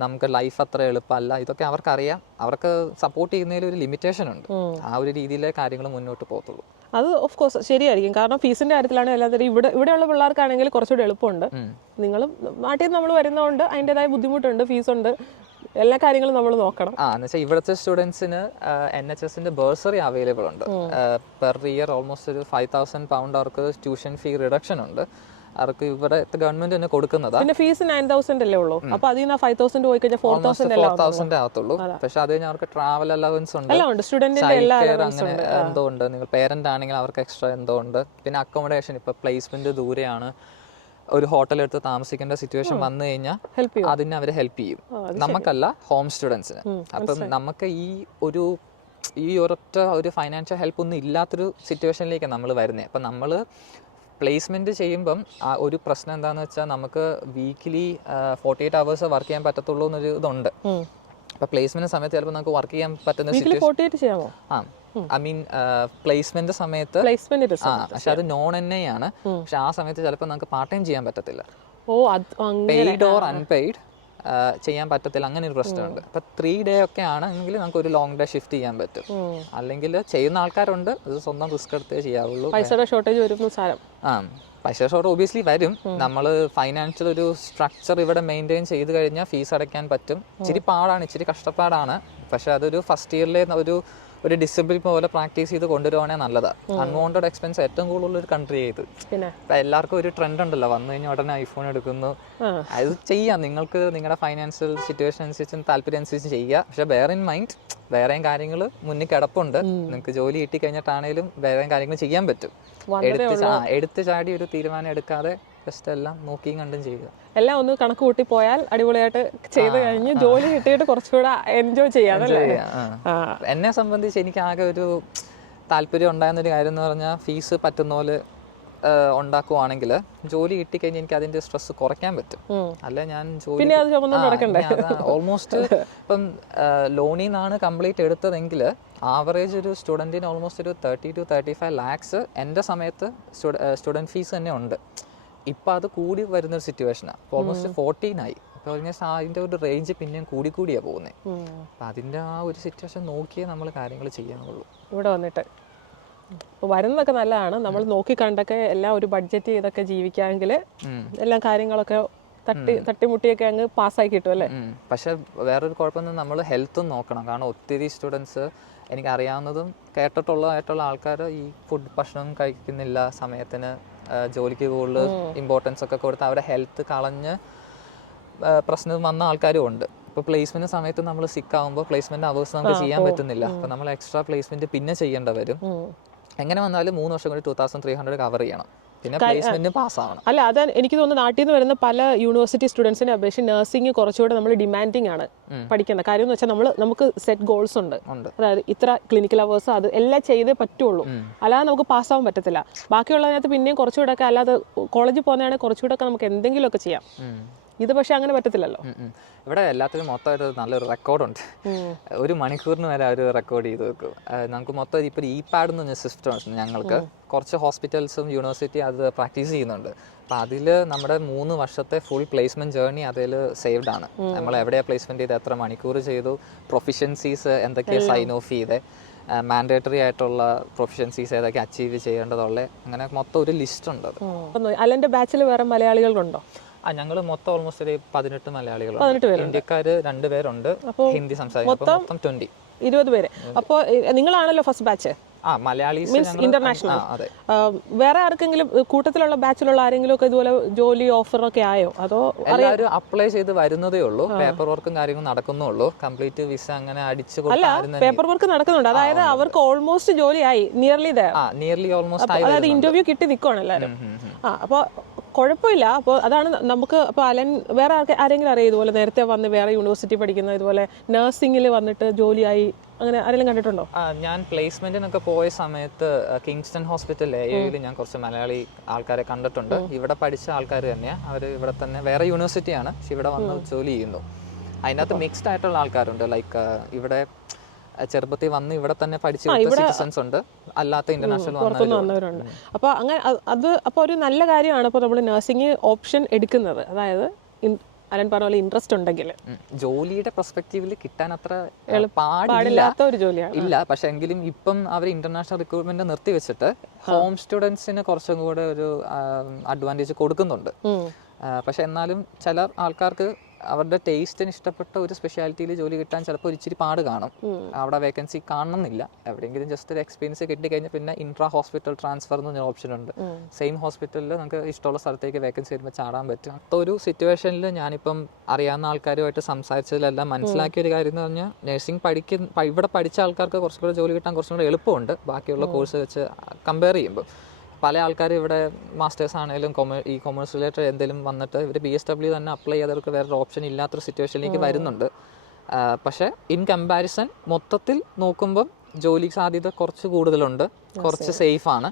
നമുക്ക് ലൈഫ് അത്ര എളുപ്പമല്ല, ഇതൊക്കെ അവർക്കറിയാം. അവർക്ക് സപ്പോർട്ട് ചെയ്യുന്നതിൽ ഒരു ലിമിറ്റേഷൻ ഉണ്ട്. ആ ഒരു രീതിയിലെ കാര്യങ്ങൾ മുന്നോട്ട് പോകത്തുള്ളൂ. അത് ഓഫ് കോഴ്സ് ശരിയായിരിക്കും. കാരണം ഫീസിന്റെ കാര്യത്തിലാണ് എല്ലാത്തിനും ഇവിടെയുള്ള പിള്ളേർക്കാണെങ്കിൽ കുറച്ചുകൂടി എളുപ്പമുണ്ട്. നിങ്ങളും നാട്ടിൽ നിന്ന് നമ്മൾ വരുന്നതുകൊണ്ട് അതിൻ്റെതായ ബുദ്ധിമുട്ടുണ്ട്, ഫീസുണ്ട്, എല്ലാ കാര്യങ്ങളും നമ്മൾ നോക്കണം. എന്ന് വെച്ചാൽ ഇവിടുത്തെ സ്റ്റുഡൻസിന് NHSന്റെ ബേഴ്സറി അവൈലബിൾ ഉണ്ട്. പെർ ഇയർ ഓൾമോസ്റ്റ് ഒരു 5,000 pound അവർക്ക് ട്യൂഷൻ ഫീ റിഡക്ഷൻ ഉണ്ട്. അവർക്ക് ഇവിടെ ഗവൺമെന്റ് തന്നെ കൊടുക്കുന്നതാ. പിന്നെ ഫീസ് 9,000 അല്ലേ ഉള്ളൂ. അപ്പൊ അതിൽ നിന്ന് 5,000 പോയി കഴിഞ്ഞാൽ 4,000 ആകത്തുള്ളൂ. പക്ഷെ അത് കഴിഞ്ഞാൽ അവർക്ക് ട്രാവൽ അലവൻസ് ഉണ്ട്, അങ്ങനെ എന്തോ ഉണ്ട്. നിങ്ങൾ പേരന്റ് ആണെങ്കിൽ അവർക്ക് എക്സ്ട്രാ എന്തോ ഉണ്ട്. പിന്നെ അക്കോമഡേഷൻ, ഇപ്പൊ പ്ലേസ്മെന്റ് ദൂരെയാണ്, ഒരു ഹോട്ടൽ എടുത്ത് താമസിക്കേണ്ട സിറ്റുവേഷൻ വന്നു കഴിഞ്ഞാൽ അതിന് അവർ ഹെൽപ്പ് ചെയ്യും. നമുക്കല്ല, ഹോം സ്റ്റുഡൻസിന്. അപ്പം നമുക്ക് ഈ ഒരൊറ്റ ഒരു ഫൈനാൻഷ്യൽ ഹെൽപ്പ് ഒന്നും ഇല്ലാത്തൊരു സിറ്റുവേഷനിലേക്കാണ് നമ്മൾ വരുന്നത്. അപ്പം നമ്മൾ പ്ലേസ്മെൻറ്റ് ചെയ്യുമ്പം ഒരു പ്രശ്നം എന്താണെന്ന് വെച്ചാൽ നമുക്ക് വീക്കിലി 48 hours വർക്ക് ചെയ്യാൻ പറ്റത്തുള്ളൂ എന്നൊരു ഇതുണ്ട്. അപ്പോൾ പ്ലേസ്മെൻറ്റ് സമയത്ത് ചിലപ്പോൾ നമുക്ക് വർക്ക് ചെയ്യാൻ പറ്റുന്ന സിറ്റുവേഷൻ പ്ലേസ്മെന്റ് സമയത്ത് പക്ഷെ അത് NA ആണ്. പക്ഷെ ആ സമയത്ത് ചിലപ്പോൾ നമുക്ക് പാർട്ട് ടൈം ചെയ്യാൻ പറ്റത്തില്ല. പെയ്ഡ് ഓർ അൺപെയ്ഡ് ചെയ്യാൻ പറ്റത്തില്ല, അങ്ങനെ ഒരു പ്രശ്നമുണ്ട്. അപ്പൊ 3 day ഒക്കെ ആണെങ്കിൽ നമുക്ക് ഒരു ലോങ് ഡേ ഷിഫ്റ്റ് ചെയ്യാൻ പറ്റും. അല്ലെങ്കിൽ ചെയ്യുന്ന ആൾക്കാരുണ്ട്, അത് സ്വന്തം റിസ്ക് എടുത്തേ ചെയ്യാവുള്ളൂ. പൈസയുടെ ഷോർട്ടേജ് വരും. പൈസ ഷോർട്ട് ഒബിയസ്ലി വരും. നമ്മൾ ഫൈനാൻഷ്യൽ ഒരു സ്ട്രക്ചർ ഇവിടെ മെയിൻറ്റെയിൻ ചെയ്ത് കഴിഞ്ഞാൽ ഫീസ് അടയ്ക്കാൻ പറ്റും. ഇച്ചിരി പാടാണ്, ഇച്ചിരി കഷ്ടപ്പാടാണ്. പക്ഷെ അതൊരു ഫസ്റ്റ് ഇയറിലെ ഒരു ഡിസിപ്ലിൻ പോലെ പ്രാക്ടീസ് ചെയ്ത് കൊണ്ടുവരുവാണെങ്കിൽ നല്ലതാണ്. അൺവാണ്ടഡ് എക്സ്പെൻസ് ഏറ്റവും കൂടുതലുള്ള ഒരു കൺട്രി ആയത്. ഇപ്പം എല്ലാവർക്കും ഒരു ട്രെൻഡ് ഉണ്ടല്ലോ, വന്നു കഴിഞ്ഞാൽ ഉടനെ ഐഫോൺ എടുക്കുന്നു. അത് ചെയ്യാം, നിങ്ങൾക്ക് നിങ്ങളുടെ ഫൈനാൻഷ്യൽ സിറ്റുവേഷൻ അനുസരിച്ച് താല്പര്യം അനുസരിച്ച് ചെയ്യുക. പക്ഷെ ബെയർ ഇൻ മൈൻഡ് വേറെയും കാര്യങ്ങൾ മുന്നിൽ കിടപ്പുണ്ട്. നിങ്ങൾക്ക് ജോലി കിട്ടി കഴിഞ്ഞിട്ടാണേലും വേറെയും കാര്യങ്ങൾ ചെയ്യാൻ പറ്റും. എടുത്ത് ചാടി ഒരു തീരുമാനം എടുക്കാതെ ജസ്റ്റ് എല്ലാം നോക്കിയും കണ്ടും ചെയ്യുക. എല്ലാം ഒന്ന് കണക്ക് കൂട്ടി പോയാൽ അടിപൊളിയായിട്ട് ചെയ്ത് കഴിഞ്ഞ് ജോലി കിട്ടിയിട്ട് കുറച്ചുകൂടെ എൻജോയ് ചെയ്യാനല്ലേ. എന്നെ സംബന്ധിച്ച് എനിക്ക് ആകെ ഒരു താല്പര്യം ഉണ്ടായിരുന്നൊരു കാര്യം എന്ന് പറഞ്ഞാൽ ഫീസ് പറ്റുന്ന പോലെ ഉണ്ടാക്കുവാണെങ്കിൽ ജോലി കിട്ടിക്കഴിഞ്ഞാൽ എനിക്ക് അതിന്റെ സ്ട്രെസ് കുറയ്ക്കാൻ പറ്റും. അല്ല ഞാൻ ജോലി ഓൾമോസ്റ്റ് ഇപ്പം ലോണിൽ നിന്നാണ് കംപ്ലീറ്റ് എടുത്തതെങ്കിൽ ആവറേജ് ഒരു സ്റ്റുഡൻറ്റിന് ഓൾമോസ്റ്റ് ഒരു 30 to 35 lakhs എൻ്റെ സമയത്ത് സ്റ്റുഡൻറ്റ് ഫീസ് തന്നെ ഉണ്ട്. ഇപ്പം അത് കൂടി വരുന്നൊരു സിറ്റുവേഷനാണ്. ഓൾമോസ്റ്റ് 14 ആയി. അപ്പോൾ അതിൻ്റെ ഒരു റേഞ്ച് പിന്നെയും കൂടിയാണ് പോകുന്നത്. അപ്പം അതിൻ്റെ ആ ഒരു സിറ്റുവേഷൻ നോക്കിയേ നമ്മൾ കാര്യങ്ങൾ ചെയ്യാനുള്ളൂ. ഇവിടെ വന്നിട്ട് വരുന്നതൊക്കെ നല്ലതാണ്. നമ്മൾ നോക്കി കണ്ടൊക്കെ എല്ലാം ഒരു ബഡ്ജറ്റ് ചെയ്തൊക്കെ ജീവിക്കാമെങ്കിൽ എല്ലാ കാര്യങ്ങളൊക്കെ തട്ടിമുട്ടിയൊക്കെ അങ്ങ് പാസ്സായി കിട്ടും അല്ലേ. പക്ഷെ വേറൊരു കുഴപ്പമൊന്നും നമ്മൾ ഹെൽത്തും നോക്കണം. കാരണം ഒത്തിരി സ്റ്റുഡൻസ് എനിക്കറിയാവുന്നതും കേട്ടിട്ടുള്ളതായിട്ടുള്ള ആൾക്കാർ ഈ ഭക്ഷണം കഴിക്കുന്നില്ല സമയത്തിന്, ജോലിക്ക് കൂടുതൽ ഇമ്പോർട്ടൻസ് ഒക്കെ കൊടുത്ത് അവരുടെ ഹെൽത്ത് കളഞ്ഞ് പ്രശ്നം വന്ന ആൾക്കാരും ഉണ്ട്. ഇപ്പോൾ പ്ലേസ്മെന്റ് സമയത്ത് നമ്മൾ സിക്ക് ആകുമ്പോൾ പ്ലേസ്മെന്റ് അവേഴ്സ് നമുക്ക് ചെയ്യാൻ പറ്റുന്നില്ല. അപ്പോൾ നമ്മൾ എക്സ്ട്രാ പ്ലേസ്മെന്റ് പിന്നെ ചെയ്യേണ്ടി വരും. എങ്ങനെ വന്നാലും 3 വർഷം കൂടി 2300 കവർ ചെയ്യണം. പിന്നെ പ്ലേസ്മെന്റ് പാസ്സാവണം. അല്ല, അത് എനിക്ക് തോന്നുന്നു നാട്ടിൽ നിന്ന് വരുന്ന പല യൂണിവേഴ്സിറ്റി സ്റ്റുഡൻസിനെ അപേക്ഷിച്ച് നഴ്സിംഗ് കുറച്ചുകൂടെ നമ്മൾ ഡിമാൻഡിങ് ആണ് പഠിക്കുന്നത്. കാര്യം എന്ന് വെച്ചാൽ നമുക്ക് സെറ്റ് ഗോൾസ് ഉണ്ട്. അതായത് ഇത്ര ക്ലിനിക്കൽ അവേഴ്സ് അത് എല്ലാം ചെയ്തേ പറ്റുള്ളൂ, അല്ലാതെ നമുക്ക് പാസ്സാവാൻ പറ്റത്തില്ല. ബാക്കിയുള്ളതിനകത്ത് പിന്നെയും കുറച്ചുകൂടെ ഒക്കെ, അല്ലാതെ കോളേജിൽ പോകുന്നതാണെങ്കിൽ കുറച്ചുകൂടെ ഒക്കെ നമുക്ക് എന്തെങ്കിലുമൊക്കെ ചെയ്യാം. ഇത് പക്ഷെ അങ്ങനെ പറ്റത്തില്ലല്ലോ. ഇവിടെ എല്ലാത്തിനും മൊത്തമായിട്ട് നല്ലൊരു റെക്കോർഡുണ്ട്. 1 മണിക്കൂറിന് വരെ അവർ റെക്കോർഡ് ചെയ്ത് വെക്കും. നമുക്ക് മൊത്തം ഇപ്പോൾ പാഡ് എന്ന് പറഞ്ഞ സിസ്റ്റം ഉണ്ട്. ഞങ്ങൾക്ക് കുറച്ച് ഹോസ്പിറ്റൽസും യൂണിവേഴ്സിറ്റി അത് പ്രാക്ടീസ് ചെയ്യുന്നുണ്ട്. അപ്പം അതിൽ നമ്മുടെ 3 വർഷത്തെ ഫുൾ പ്ലേസ്മെന്റ് ജേർണി അതിൽ സേവ്ഡ് ആണ്. നമ്മൾ എവിടെയാണ് പ്ലേസ്മെന്റ് ചെയ്ത് എത്ര മണിക്കൂർ ചെയ്തു, പ്രൊഫിഷ്യൻസീസ് എന്തൊക്കെയാണ് സൈൻ ഓഫ് ചെയ്തത്, മാൻഡേറ്ററി ആയിട്ടുള്ള പ്രൊഫിഷ്യൻസീസ് ഏതൊക്കെ അച്ചീവ് ചെയ്യേണ്ടതുള്ള, അങ്ങനെ മൊത്തം ഒരു ലിസ്റ്റ് ഉണ്ട്. അലൻ്റെ ബാച്ചിൽ വേറെ മലയാളികളുണ്ടോ? ഞങ്ങൾ മൊത്തം ഓൾമോസ്റ്റ് ഒരു 18 മലയാളികളുണ്ട്. ഇന്ത്യക്കാര് 2 പേരുണ്ട്, ഹിന്ദി സംസാരിക്കും. മൊത്തം 20 പേര്. അപ്പോൾ നിങ്ങളാണല്ലോ ഫസ്റ്റ് ബാച്ച് ഇന്റർനാഷണൽ. വേറെ ആർക്കെങ്കിലും കൂട്ടത്തിലുള്ള ബാച്ചിലുള്ള ആരെങ്കിലും ഒക്കെ ഇതുപോലെ ജോലി ഓഫർ ഒക്കെ ആയോ? അതോ എല്ലാവരും അപ്ലൈ ചെയ്ത് വരുന്നതേ ഉള്ളൂ. പേപ്പർ വർക്കും കാര്യങ്ങളും നടക്കുന്നുള്ളൂ. കംപ്ലീറ്റ് വിസ അങ്ങനെ അടിച്ചു പേപ്പർ വർക്ക് നടക്കുന്നുണ്ട്. അതായത് അവർക്ക് ഓൾമോസ്റ്റ് ജോലിയായി, നിയർലി ഓൾമോസ്റ്റ് ആയി. അതായത് ഇന്റർവ്യൂ കിട്ടി നിൽക്കുവാണ് എല്ലാവരും. അപ്പോൾ കുഴപ്പമില്ല. അപ്പോൾ അതാണ് നമുക്ക്. അപ്പോൾ അലൻ വേറെ ആരെങ്കിലും അറിയാം ഇതുപോലെ നേരത്തെ വന്ന് വേറെ യൂണിവേഴ്സിറ്റി പഠിക്കുന്ന ഇതുപോലെ നഴ്സിംഗിൽ വന്നിട്ട് ജോലിയായി, അങ്ങനെ ആരെങ്കിലും കണ്ടിട്ടുണ്ടോ? ഞാൻ പ്ലേസ്മെന്റിനൊക്കെ പോയ സമയത്ത് കിങ്സ്റ്റൺ ഹോസ്പിറ്റൽ AIയിൽ ഞാൻ കുറച്ച് മലയാളി ആൾക്കാരെ കണ്ടിട്ടുണ്ട്. ഇവിടെ പഠിച്ച ആൾക്കാർ തന്നെയാണ്. അവർ ഇവിടെ തന്നെ വേറെ യൂണിവേഴ്സിറ്റിയാണ്, പക്ഷെ ഇവിടെ വന്ന് ജോലി ചെയ്യുന്നു. അതിനകത്ത് മിക്സ്ഡ് ആയിട്ടുള്ള ആൾക്കാരുണ്ട്. ലൈക്ക് ഇവിടെ ചെറുപ്പത്തിൽ വന്ന് ഇവിടെ തന്നെ പഠിച്ച സിറ്റിസൺസ് ഉണ്ട്, അല്ലാത്ത ഇന്റർനാഷണൽ വന്നവരുണ്ട്. അപ്പോൾ അങ്ങനെ അപ്പോൾ ഒരു നല്ല കാര്യമാണ് ഇപ്പോൾ നമ്മൾ നഴ്സിംഗ് ഓപ്ഷൻ എടുക്കുന്നത്. അതായത് അലൻ പറഞ്ഞ പോലെ ഇൻട്രസ്റ്റ് ഉണ്ടെങ്കിൽ ജോലിയുടെ പെർസ്പെക്റ്റീവിൽ കിട്ടാൻ അത്ര പാടില്ലാത്ത ഒരു ജോലിയാണ് ഇല്ല. പക്ഷെ എങ്കിലും ഇപ്പം അവർ ഇന്റർനാഷണൽ റിക്രൂട്ട്മെന്റ് നിർത്തിവെച്ചിട്ട് ഹോം സ്റ്റുഡൻസിന് കുറച്ചും കൂടെ ഒരു അഡ്വാൻറ്റേജ് കൊടുക്കുന്നുണ്ട്. പക്ഷെ എന്നാലും ചില ആൾക്കാർക്ക് അവരുടെ ടേസ്റ്റിന് ഇഷ്ടപ്പെട്ട ഒരു സ്പെഷ്യാലിറ്റിയിൽ ജോലി കിട്ടാൻ ചിലപ്പോൾ ഒരു ഇച്ചിരി പാട് കാണും. അവിടെ വേക്കൻസി കാണണമെന്നില്ല. എവിടെയെങ്കിലും ജസ്റ്റ് ഒരു എക്സ്പീരിയൻസ് കിട്ടിക്കഴിഞ്ഞാൽ പിന്നെ ഇൻട്രാ ഹോസ്പിറ്റൽ ട്രാൻസ്ഫർ എന്ന് പറഞ്ഞ ഓപ്ഷൻ ഉണ്ട്. സെയിം ഹോസ്പിറ്റലിൽ നമുക്ക് ഇഷ്ടമുള്ള സ്ഥലത്തേക്ക് വേക്കൻസി വരുമ്പോൾ ചാടാൻ പറ്റും. അപ്പോൾ ഒരു സിറ്റുവേഷനിൽ ഞാനിപ്പം അറിയാവുന്ന ആൾക്കാരുമായിട്ട് സംസാരിച്ചതിലെല്ലാം മനസ്സിലാക്കിയ ഒരു കാര്യം എന്ന് പറഞ്ഞാൽ നഴ്സിംഗ് ഇവിടെ പഠിച്ച ആൾക്കാർക്ക് കുറച്ചും കൂടെ ജോലി കിട്ടാൻ കുറച്ചും കൂടെ എളുപ്പമുണ്ട് ബാക്കിയുള്ള കോഴ്സ് വെച്ച് കമ്പയർ ചെയ്യുമ്പോൾ. പല ആൾക്കാരും ഇവിടെ മാസ്റ്റേഴ്സ് ആണെങ്കിലും ഈ കൊമേഴ്സ് റിലേറ്റഡ് എന്തെങ്കിലും വന്നിട്ട് ഇവർ BSW തന്നെ അപ്ലൈ ചെയ്തവർക്ക് വേറൊരു ഓപ്ഷൻ ഇല്ലാത്തൊരു സിറ്റുവേഷനിലേക്ക് വരുന്നുണ്ട്. പക്ഷേ ഇൻ കമ്പാരിസൺ മൊത്തത്തിൽ നോക്കുമ്പം ജോലി സാധ്യത കുറച്ച് കൂടുതലുണ്ട്, കുറച്ച് സേഫ് ആണ്.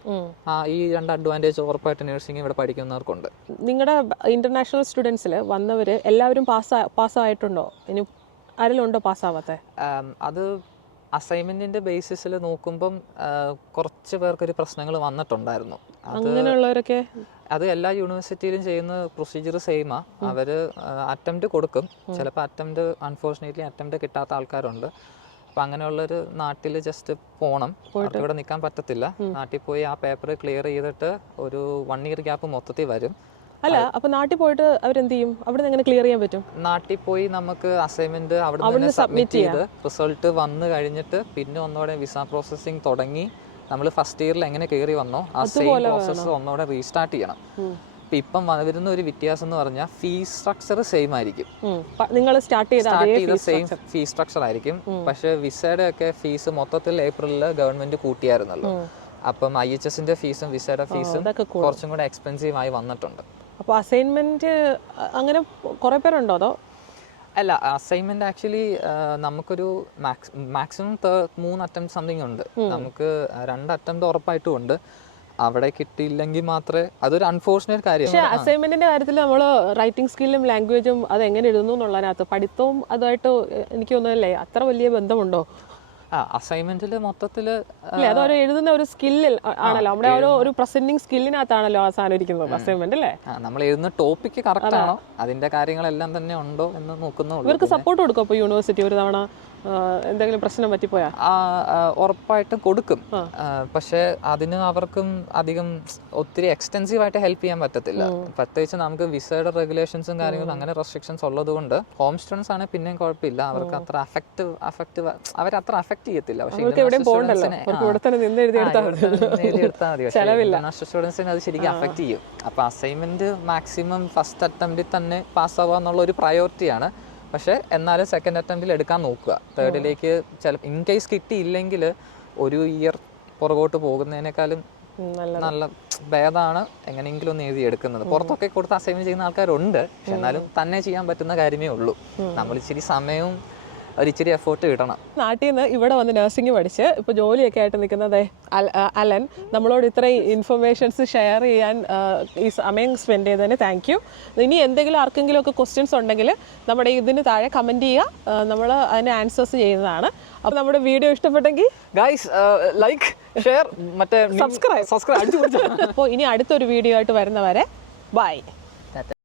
ഈ 2 അഡ്വാൻറ്റേജ് ഉറപ്പായിട്ട് നഴ്സിംഗ് ഇവിടെ പഠിക്കുന്നവർക്കുണ്ട്. നിങ്ങളുടെ ഇന്റർനാഷണൽ സ്റ്റുഡൻസിൽ വന്നവർ എല്ലാവരും പാസ്സായിട്ടുണ്ടോ? ഇനി ആരെങ്കിലും ഉണ്ടോ പാസ്സാവാത്ത? അത് അസൈൻമെന്റിന്റെ ബേസിസിൽ നോക്കുമ്പം കുറച്ച് പേർക്കൊരു പ്രശ്നങ്ങൾ വന്നിട്ടുണ്ടായിരുന്നു. അങ്ങനെയുള്ളവരൊക്കെ അത് എല്ലാ യൂണിവേഴ്സിറ്റിയിലും ചെയ്യുന്ന പ്രൊസീജിയർ സെയിമാ. അവര് അറ്റംപ്റ്റ് കൊടുക്കും. ചിലപ്പോൾ അൺഫോർച്ചുനേറ്റ്ലി അറ്റംപ്റ്റ് കിട്ടാത്ത ആൾക്കാരുണ്ട്. അപ്പം അങ്ങനെയുള്ളൊരു നാട്ടിൽ ജസ്റ്റ് പോകണം, ഇവിടെ നിൽക്കാൻ പറ്റത്തില്ല. നാട്ടിൽ പോയി ആ പേപ്പർ ക്ലിയർ ചെയ്തിട്ട് ഒരു 1 ഇയർ ഗ്യാപ്പ് മൊത്തത്തിൽ വരും. അല്ല, അപ്പൊ നാട്ടിൽ പോയിട്ട് അവരെന്ത് ചെയ്യും? അവിടെ എങ്ങനെ ക്ലിയർ ചെയ്യാൻ പറ്റും? നാട്ടിൽ പോയി നമുക്ക് അസൈൻമെന്റ് അവിടെ സബ്മിറ്റ് ചെയ്ത് റിസൾട്ട് വന്നു കഴിഞ്ഞിട്ട് പിന്നെ ഒന്നോടെ വിസ പ്രോസസ്സിംഗ് തുടങ്ങി നമ്മൾ ഫസ്റ്റ് ഇയറിൽ എങ്ങനെ കയറി വന്നോ ആ സെയിം പ്രോസസ്സ് ഒന്നോടെ റീസ്റ്റാർട്ട് ചെയ്യണം. ഇപ്പം വരുന്ന ഒരു വ്യത്യാസം എന്ന് പറഞ്ഞാൽ ഫീസ് സ്ട്രക്ചർ സെയിം ആയിരിക്കും. നിങ്ങൾ സ്റ്റാർട്ട് ചെയ്ത സെയിം ഫീസ് സ്ട്രക്ചർ ആയിരിക്കും. പക്ഷെ വിസയുടെ ഒക്കെ ഫീസ് മൊത്തത്തിൽ ഏപ്രിലിൽ ഗവൺമെന്റ് കൂട്ടിയായിരുന്നല്ലോ. അപ്പം IHSന്റെ ഫീസും വിസയുടെ ഫീസും കുറച്ചും കൂടെ എക്സ്പെൻസീവ് ആയി വന്നിട്ടുണ്ട്. അപ്പോൾ അസൈൻമെന്റ് അങ്ങനെ കുറെ പേരുണ്ടോ? അതോ അല്ല, അസൈൻമെന്റ് ആക്ച്വലി നമുക്കൊരു മാക്സിമം 3 അറ്റംപ്റ്റ് സംതിങ് ഉണ്ട്. നമുക്ക് 2 അറ്റംപ്റ്റ് ഉറപ്പായിട്ടും ഉണ്ട്. അവിടെ കിട്ടിയില്ലെങ്കിൽ മാത്രമേ, അതൊരു അൺഫോർച്ചുനേറ്റ് കാര്യം. പക്ഷേ അസൈൻമെന്റിന്റെ കാര്യത്തിൽ നമ്മൾ റൈറ്റിംഗ് സ്കില്ലും ലാംഗ്വേജും അത് എങ്ങനെ എഴുതുന്നു എന്നുള്ളതിനകത്ത് പഠിത്തവും അതുമായിട്ട് എനിക്ക് തോന്നുന്നില്ലേ അത്ര വലിയ ബന്ധമുണ്ടോ? അസൈൻമെന്റിൽ മൊത്തത്തില് അതൊരു എഴുതുന്ന ഒരു സ്കില്ലിൽ ആണല്ലോ, നമ്മുടെ ഒരു പ്രസന്റിംഗ് സ്കില്ലിനകത്താണല്ലോ അവസാനം ഇരിക്കുന്നത് അസൈൻമെന്റ് അല്ലേ? നമ്മൾ എഴുതുന്ന ടോപ്പിക്ക് കറക്റ്റ് ആണോ, അതിന്റെ കാര്യങ്ങളെല്ലാം തന്നെ ഉണ്ടോ എന്ന് നോക്കുന്നു. ഇവർക്ക് സപ്പോർട്ട് കൊടുക്കും അപ്പോൾ യൂണിവേഴ്സിറ്റി ഒരു തവണ എന്തെങ്കിലും പ്രശ്നം പറ്റിപ്പോയാ? ഉറപ്പായിട്ടും കൊടുക്കും. പക്ഷെ അതിന് അവർക്കും അധികം ഒത്തിരി എക്സ്റ്റെൻസീവ് ആയിട്ട് ഹെൽപ്പ് ചെയ്യാൻ പറ്റത്തില്ല. പ്രത്യേകിച്ച് നമുക്ക് വിസയുടെ റെഗുലേഷൻസും കാര്യങ്ങളും അങ്ങനെ റെസ്ട്രിക്ഷൻസ് ഉള്ളത് കൊണ്ട് ഹോം സ്റ്റുഡൻസ് ആണെങ്കിൽ പിന്നെയും കുഴപ്പമില്ല, അവർക്ക് അത്ര അവരത്ര അഫക്ട് ചെയ്യത്തില്ല. പക്ഷേ ഇന്റർനാഷണൽ സ്റ്റുഡൻസിന് അത് ശരിക്കും അഫക്ട് ചെയ്യും. അപ്പൊ അസൈൻമെന്റ് മാക്സിമം ഫസ്റ്റ് അറ്റംപ്റ്റിൽ തന്നെ പാസ്സാവുക എന്നുള്ള ഒരു പ്രയോറിറ്റിയാണ്. പക്ഷെ എന്നാലും സെക്കൻഡ് അറ്റംപ്റ്റിൽ എടുക്കാൻ നോക്കുക. തേർഡിലേക്ക് ഇൻ കേസ് കിട്ടിയില്ലെങ്കിൽ ഒരു ഇയർ പുറകോട്ട് പോകുന്നതിനേക്കാളും നല്ല ഭേദമാണ് എങ്ങനെയെങ്കിലും ഒന്ന് എഴുതി എടുക്കുന്നത്. പുറത്തൊക്കെ കൊടുത്ത് അസൈൻമെന്റ് ചെയ്യുന്ന ആൾക്കാരുണ്ട്, പക്ഷെ എന്നാലും തന്നെ ചെയ്യാൻ പറ്റുന്ന കാര്യമേ ഉള്ളൂ. നമ്മൾ ഇച്ചിരി സമയവും ഒരിച്ചിരി എഫേർട്ട് കിട്ടണം. നാട്ടിൽ നിന്ന് ഇവിടെ വന്ന് നഴ്സിംഗ് പഠിച്ച് ഇപ്പോൾ ജോലിയൊക്കെ ആയിട്ട് നിൽക്കുന്നത് അലൻ നമ്മളോട് ഇത്രയും ഇൻഫർമേഷൻസ് ഷെയർ ചെയ്യാൻ ഈ സമയം സ്പെൻഡ് ചെയ്തതിന് താങ്ക് യു. ഇനി എന്തെങ്കിലും ആർക്കെങ്കിലും ഒക്കെ ക്വസ്റ്റ്യൻസ് ഉണ്ടെങ്കിൽ നമ്മുടെ ഇതിന് താഴെ കമൻറ്റ് ചെയ്യുക, നമ്മൾ അതിന് ആൻസേഴ്സ് ചെയ്യുന്നതാണ്. അപ്പോൾ നമ്മുടെ വീഡിയോ ഇഷ്ടപ്പെട്ടെങ്കിൽ ഗൈസ് ലൈക്ക് ഷെയർ മറ്റേ സബ്സ്ക്രൈബ്. അപ്പോൾ ഇനി അടുത്തൊരു വീഡിയോ ആയിട്ട് വരുന്നവരെ ബൈ.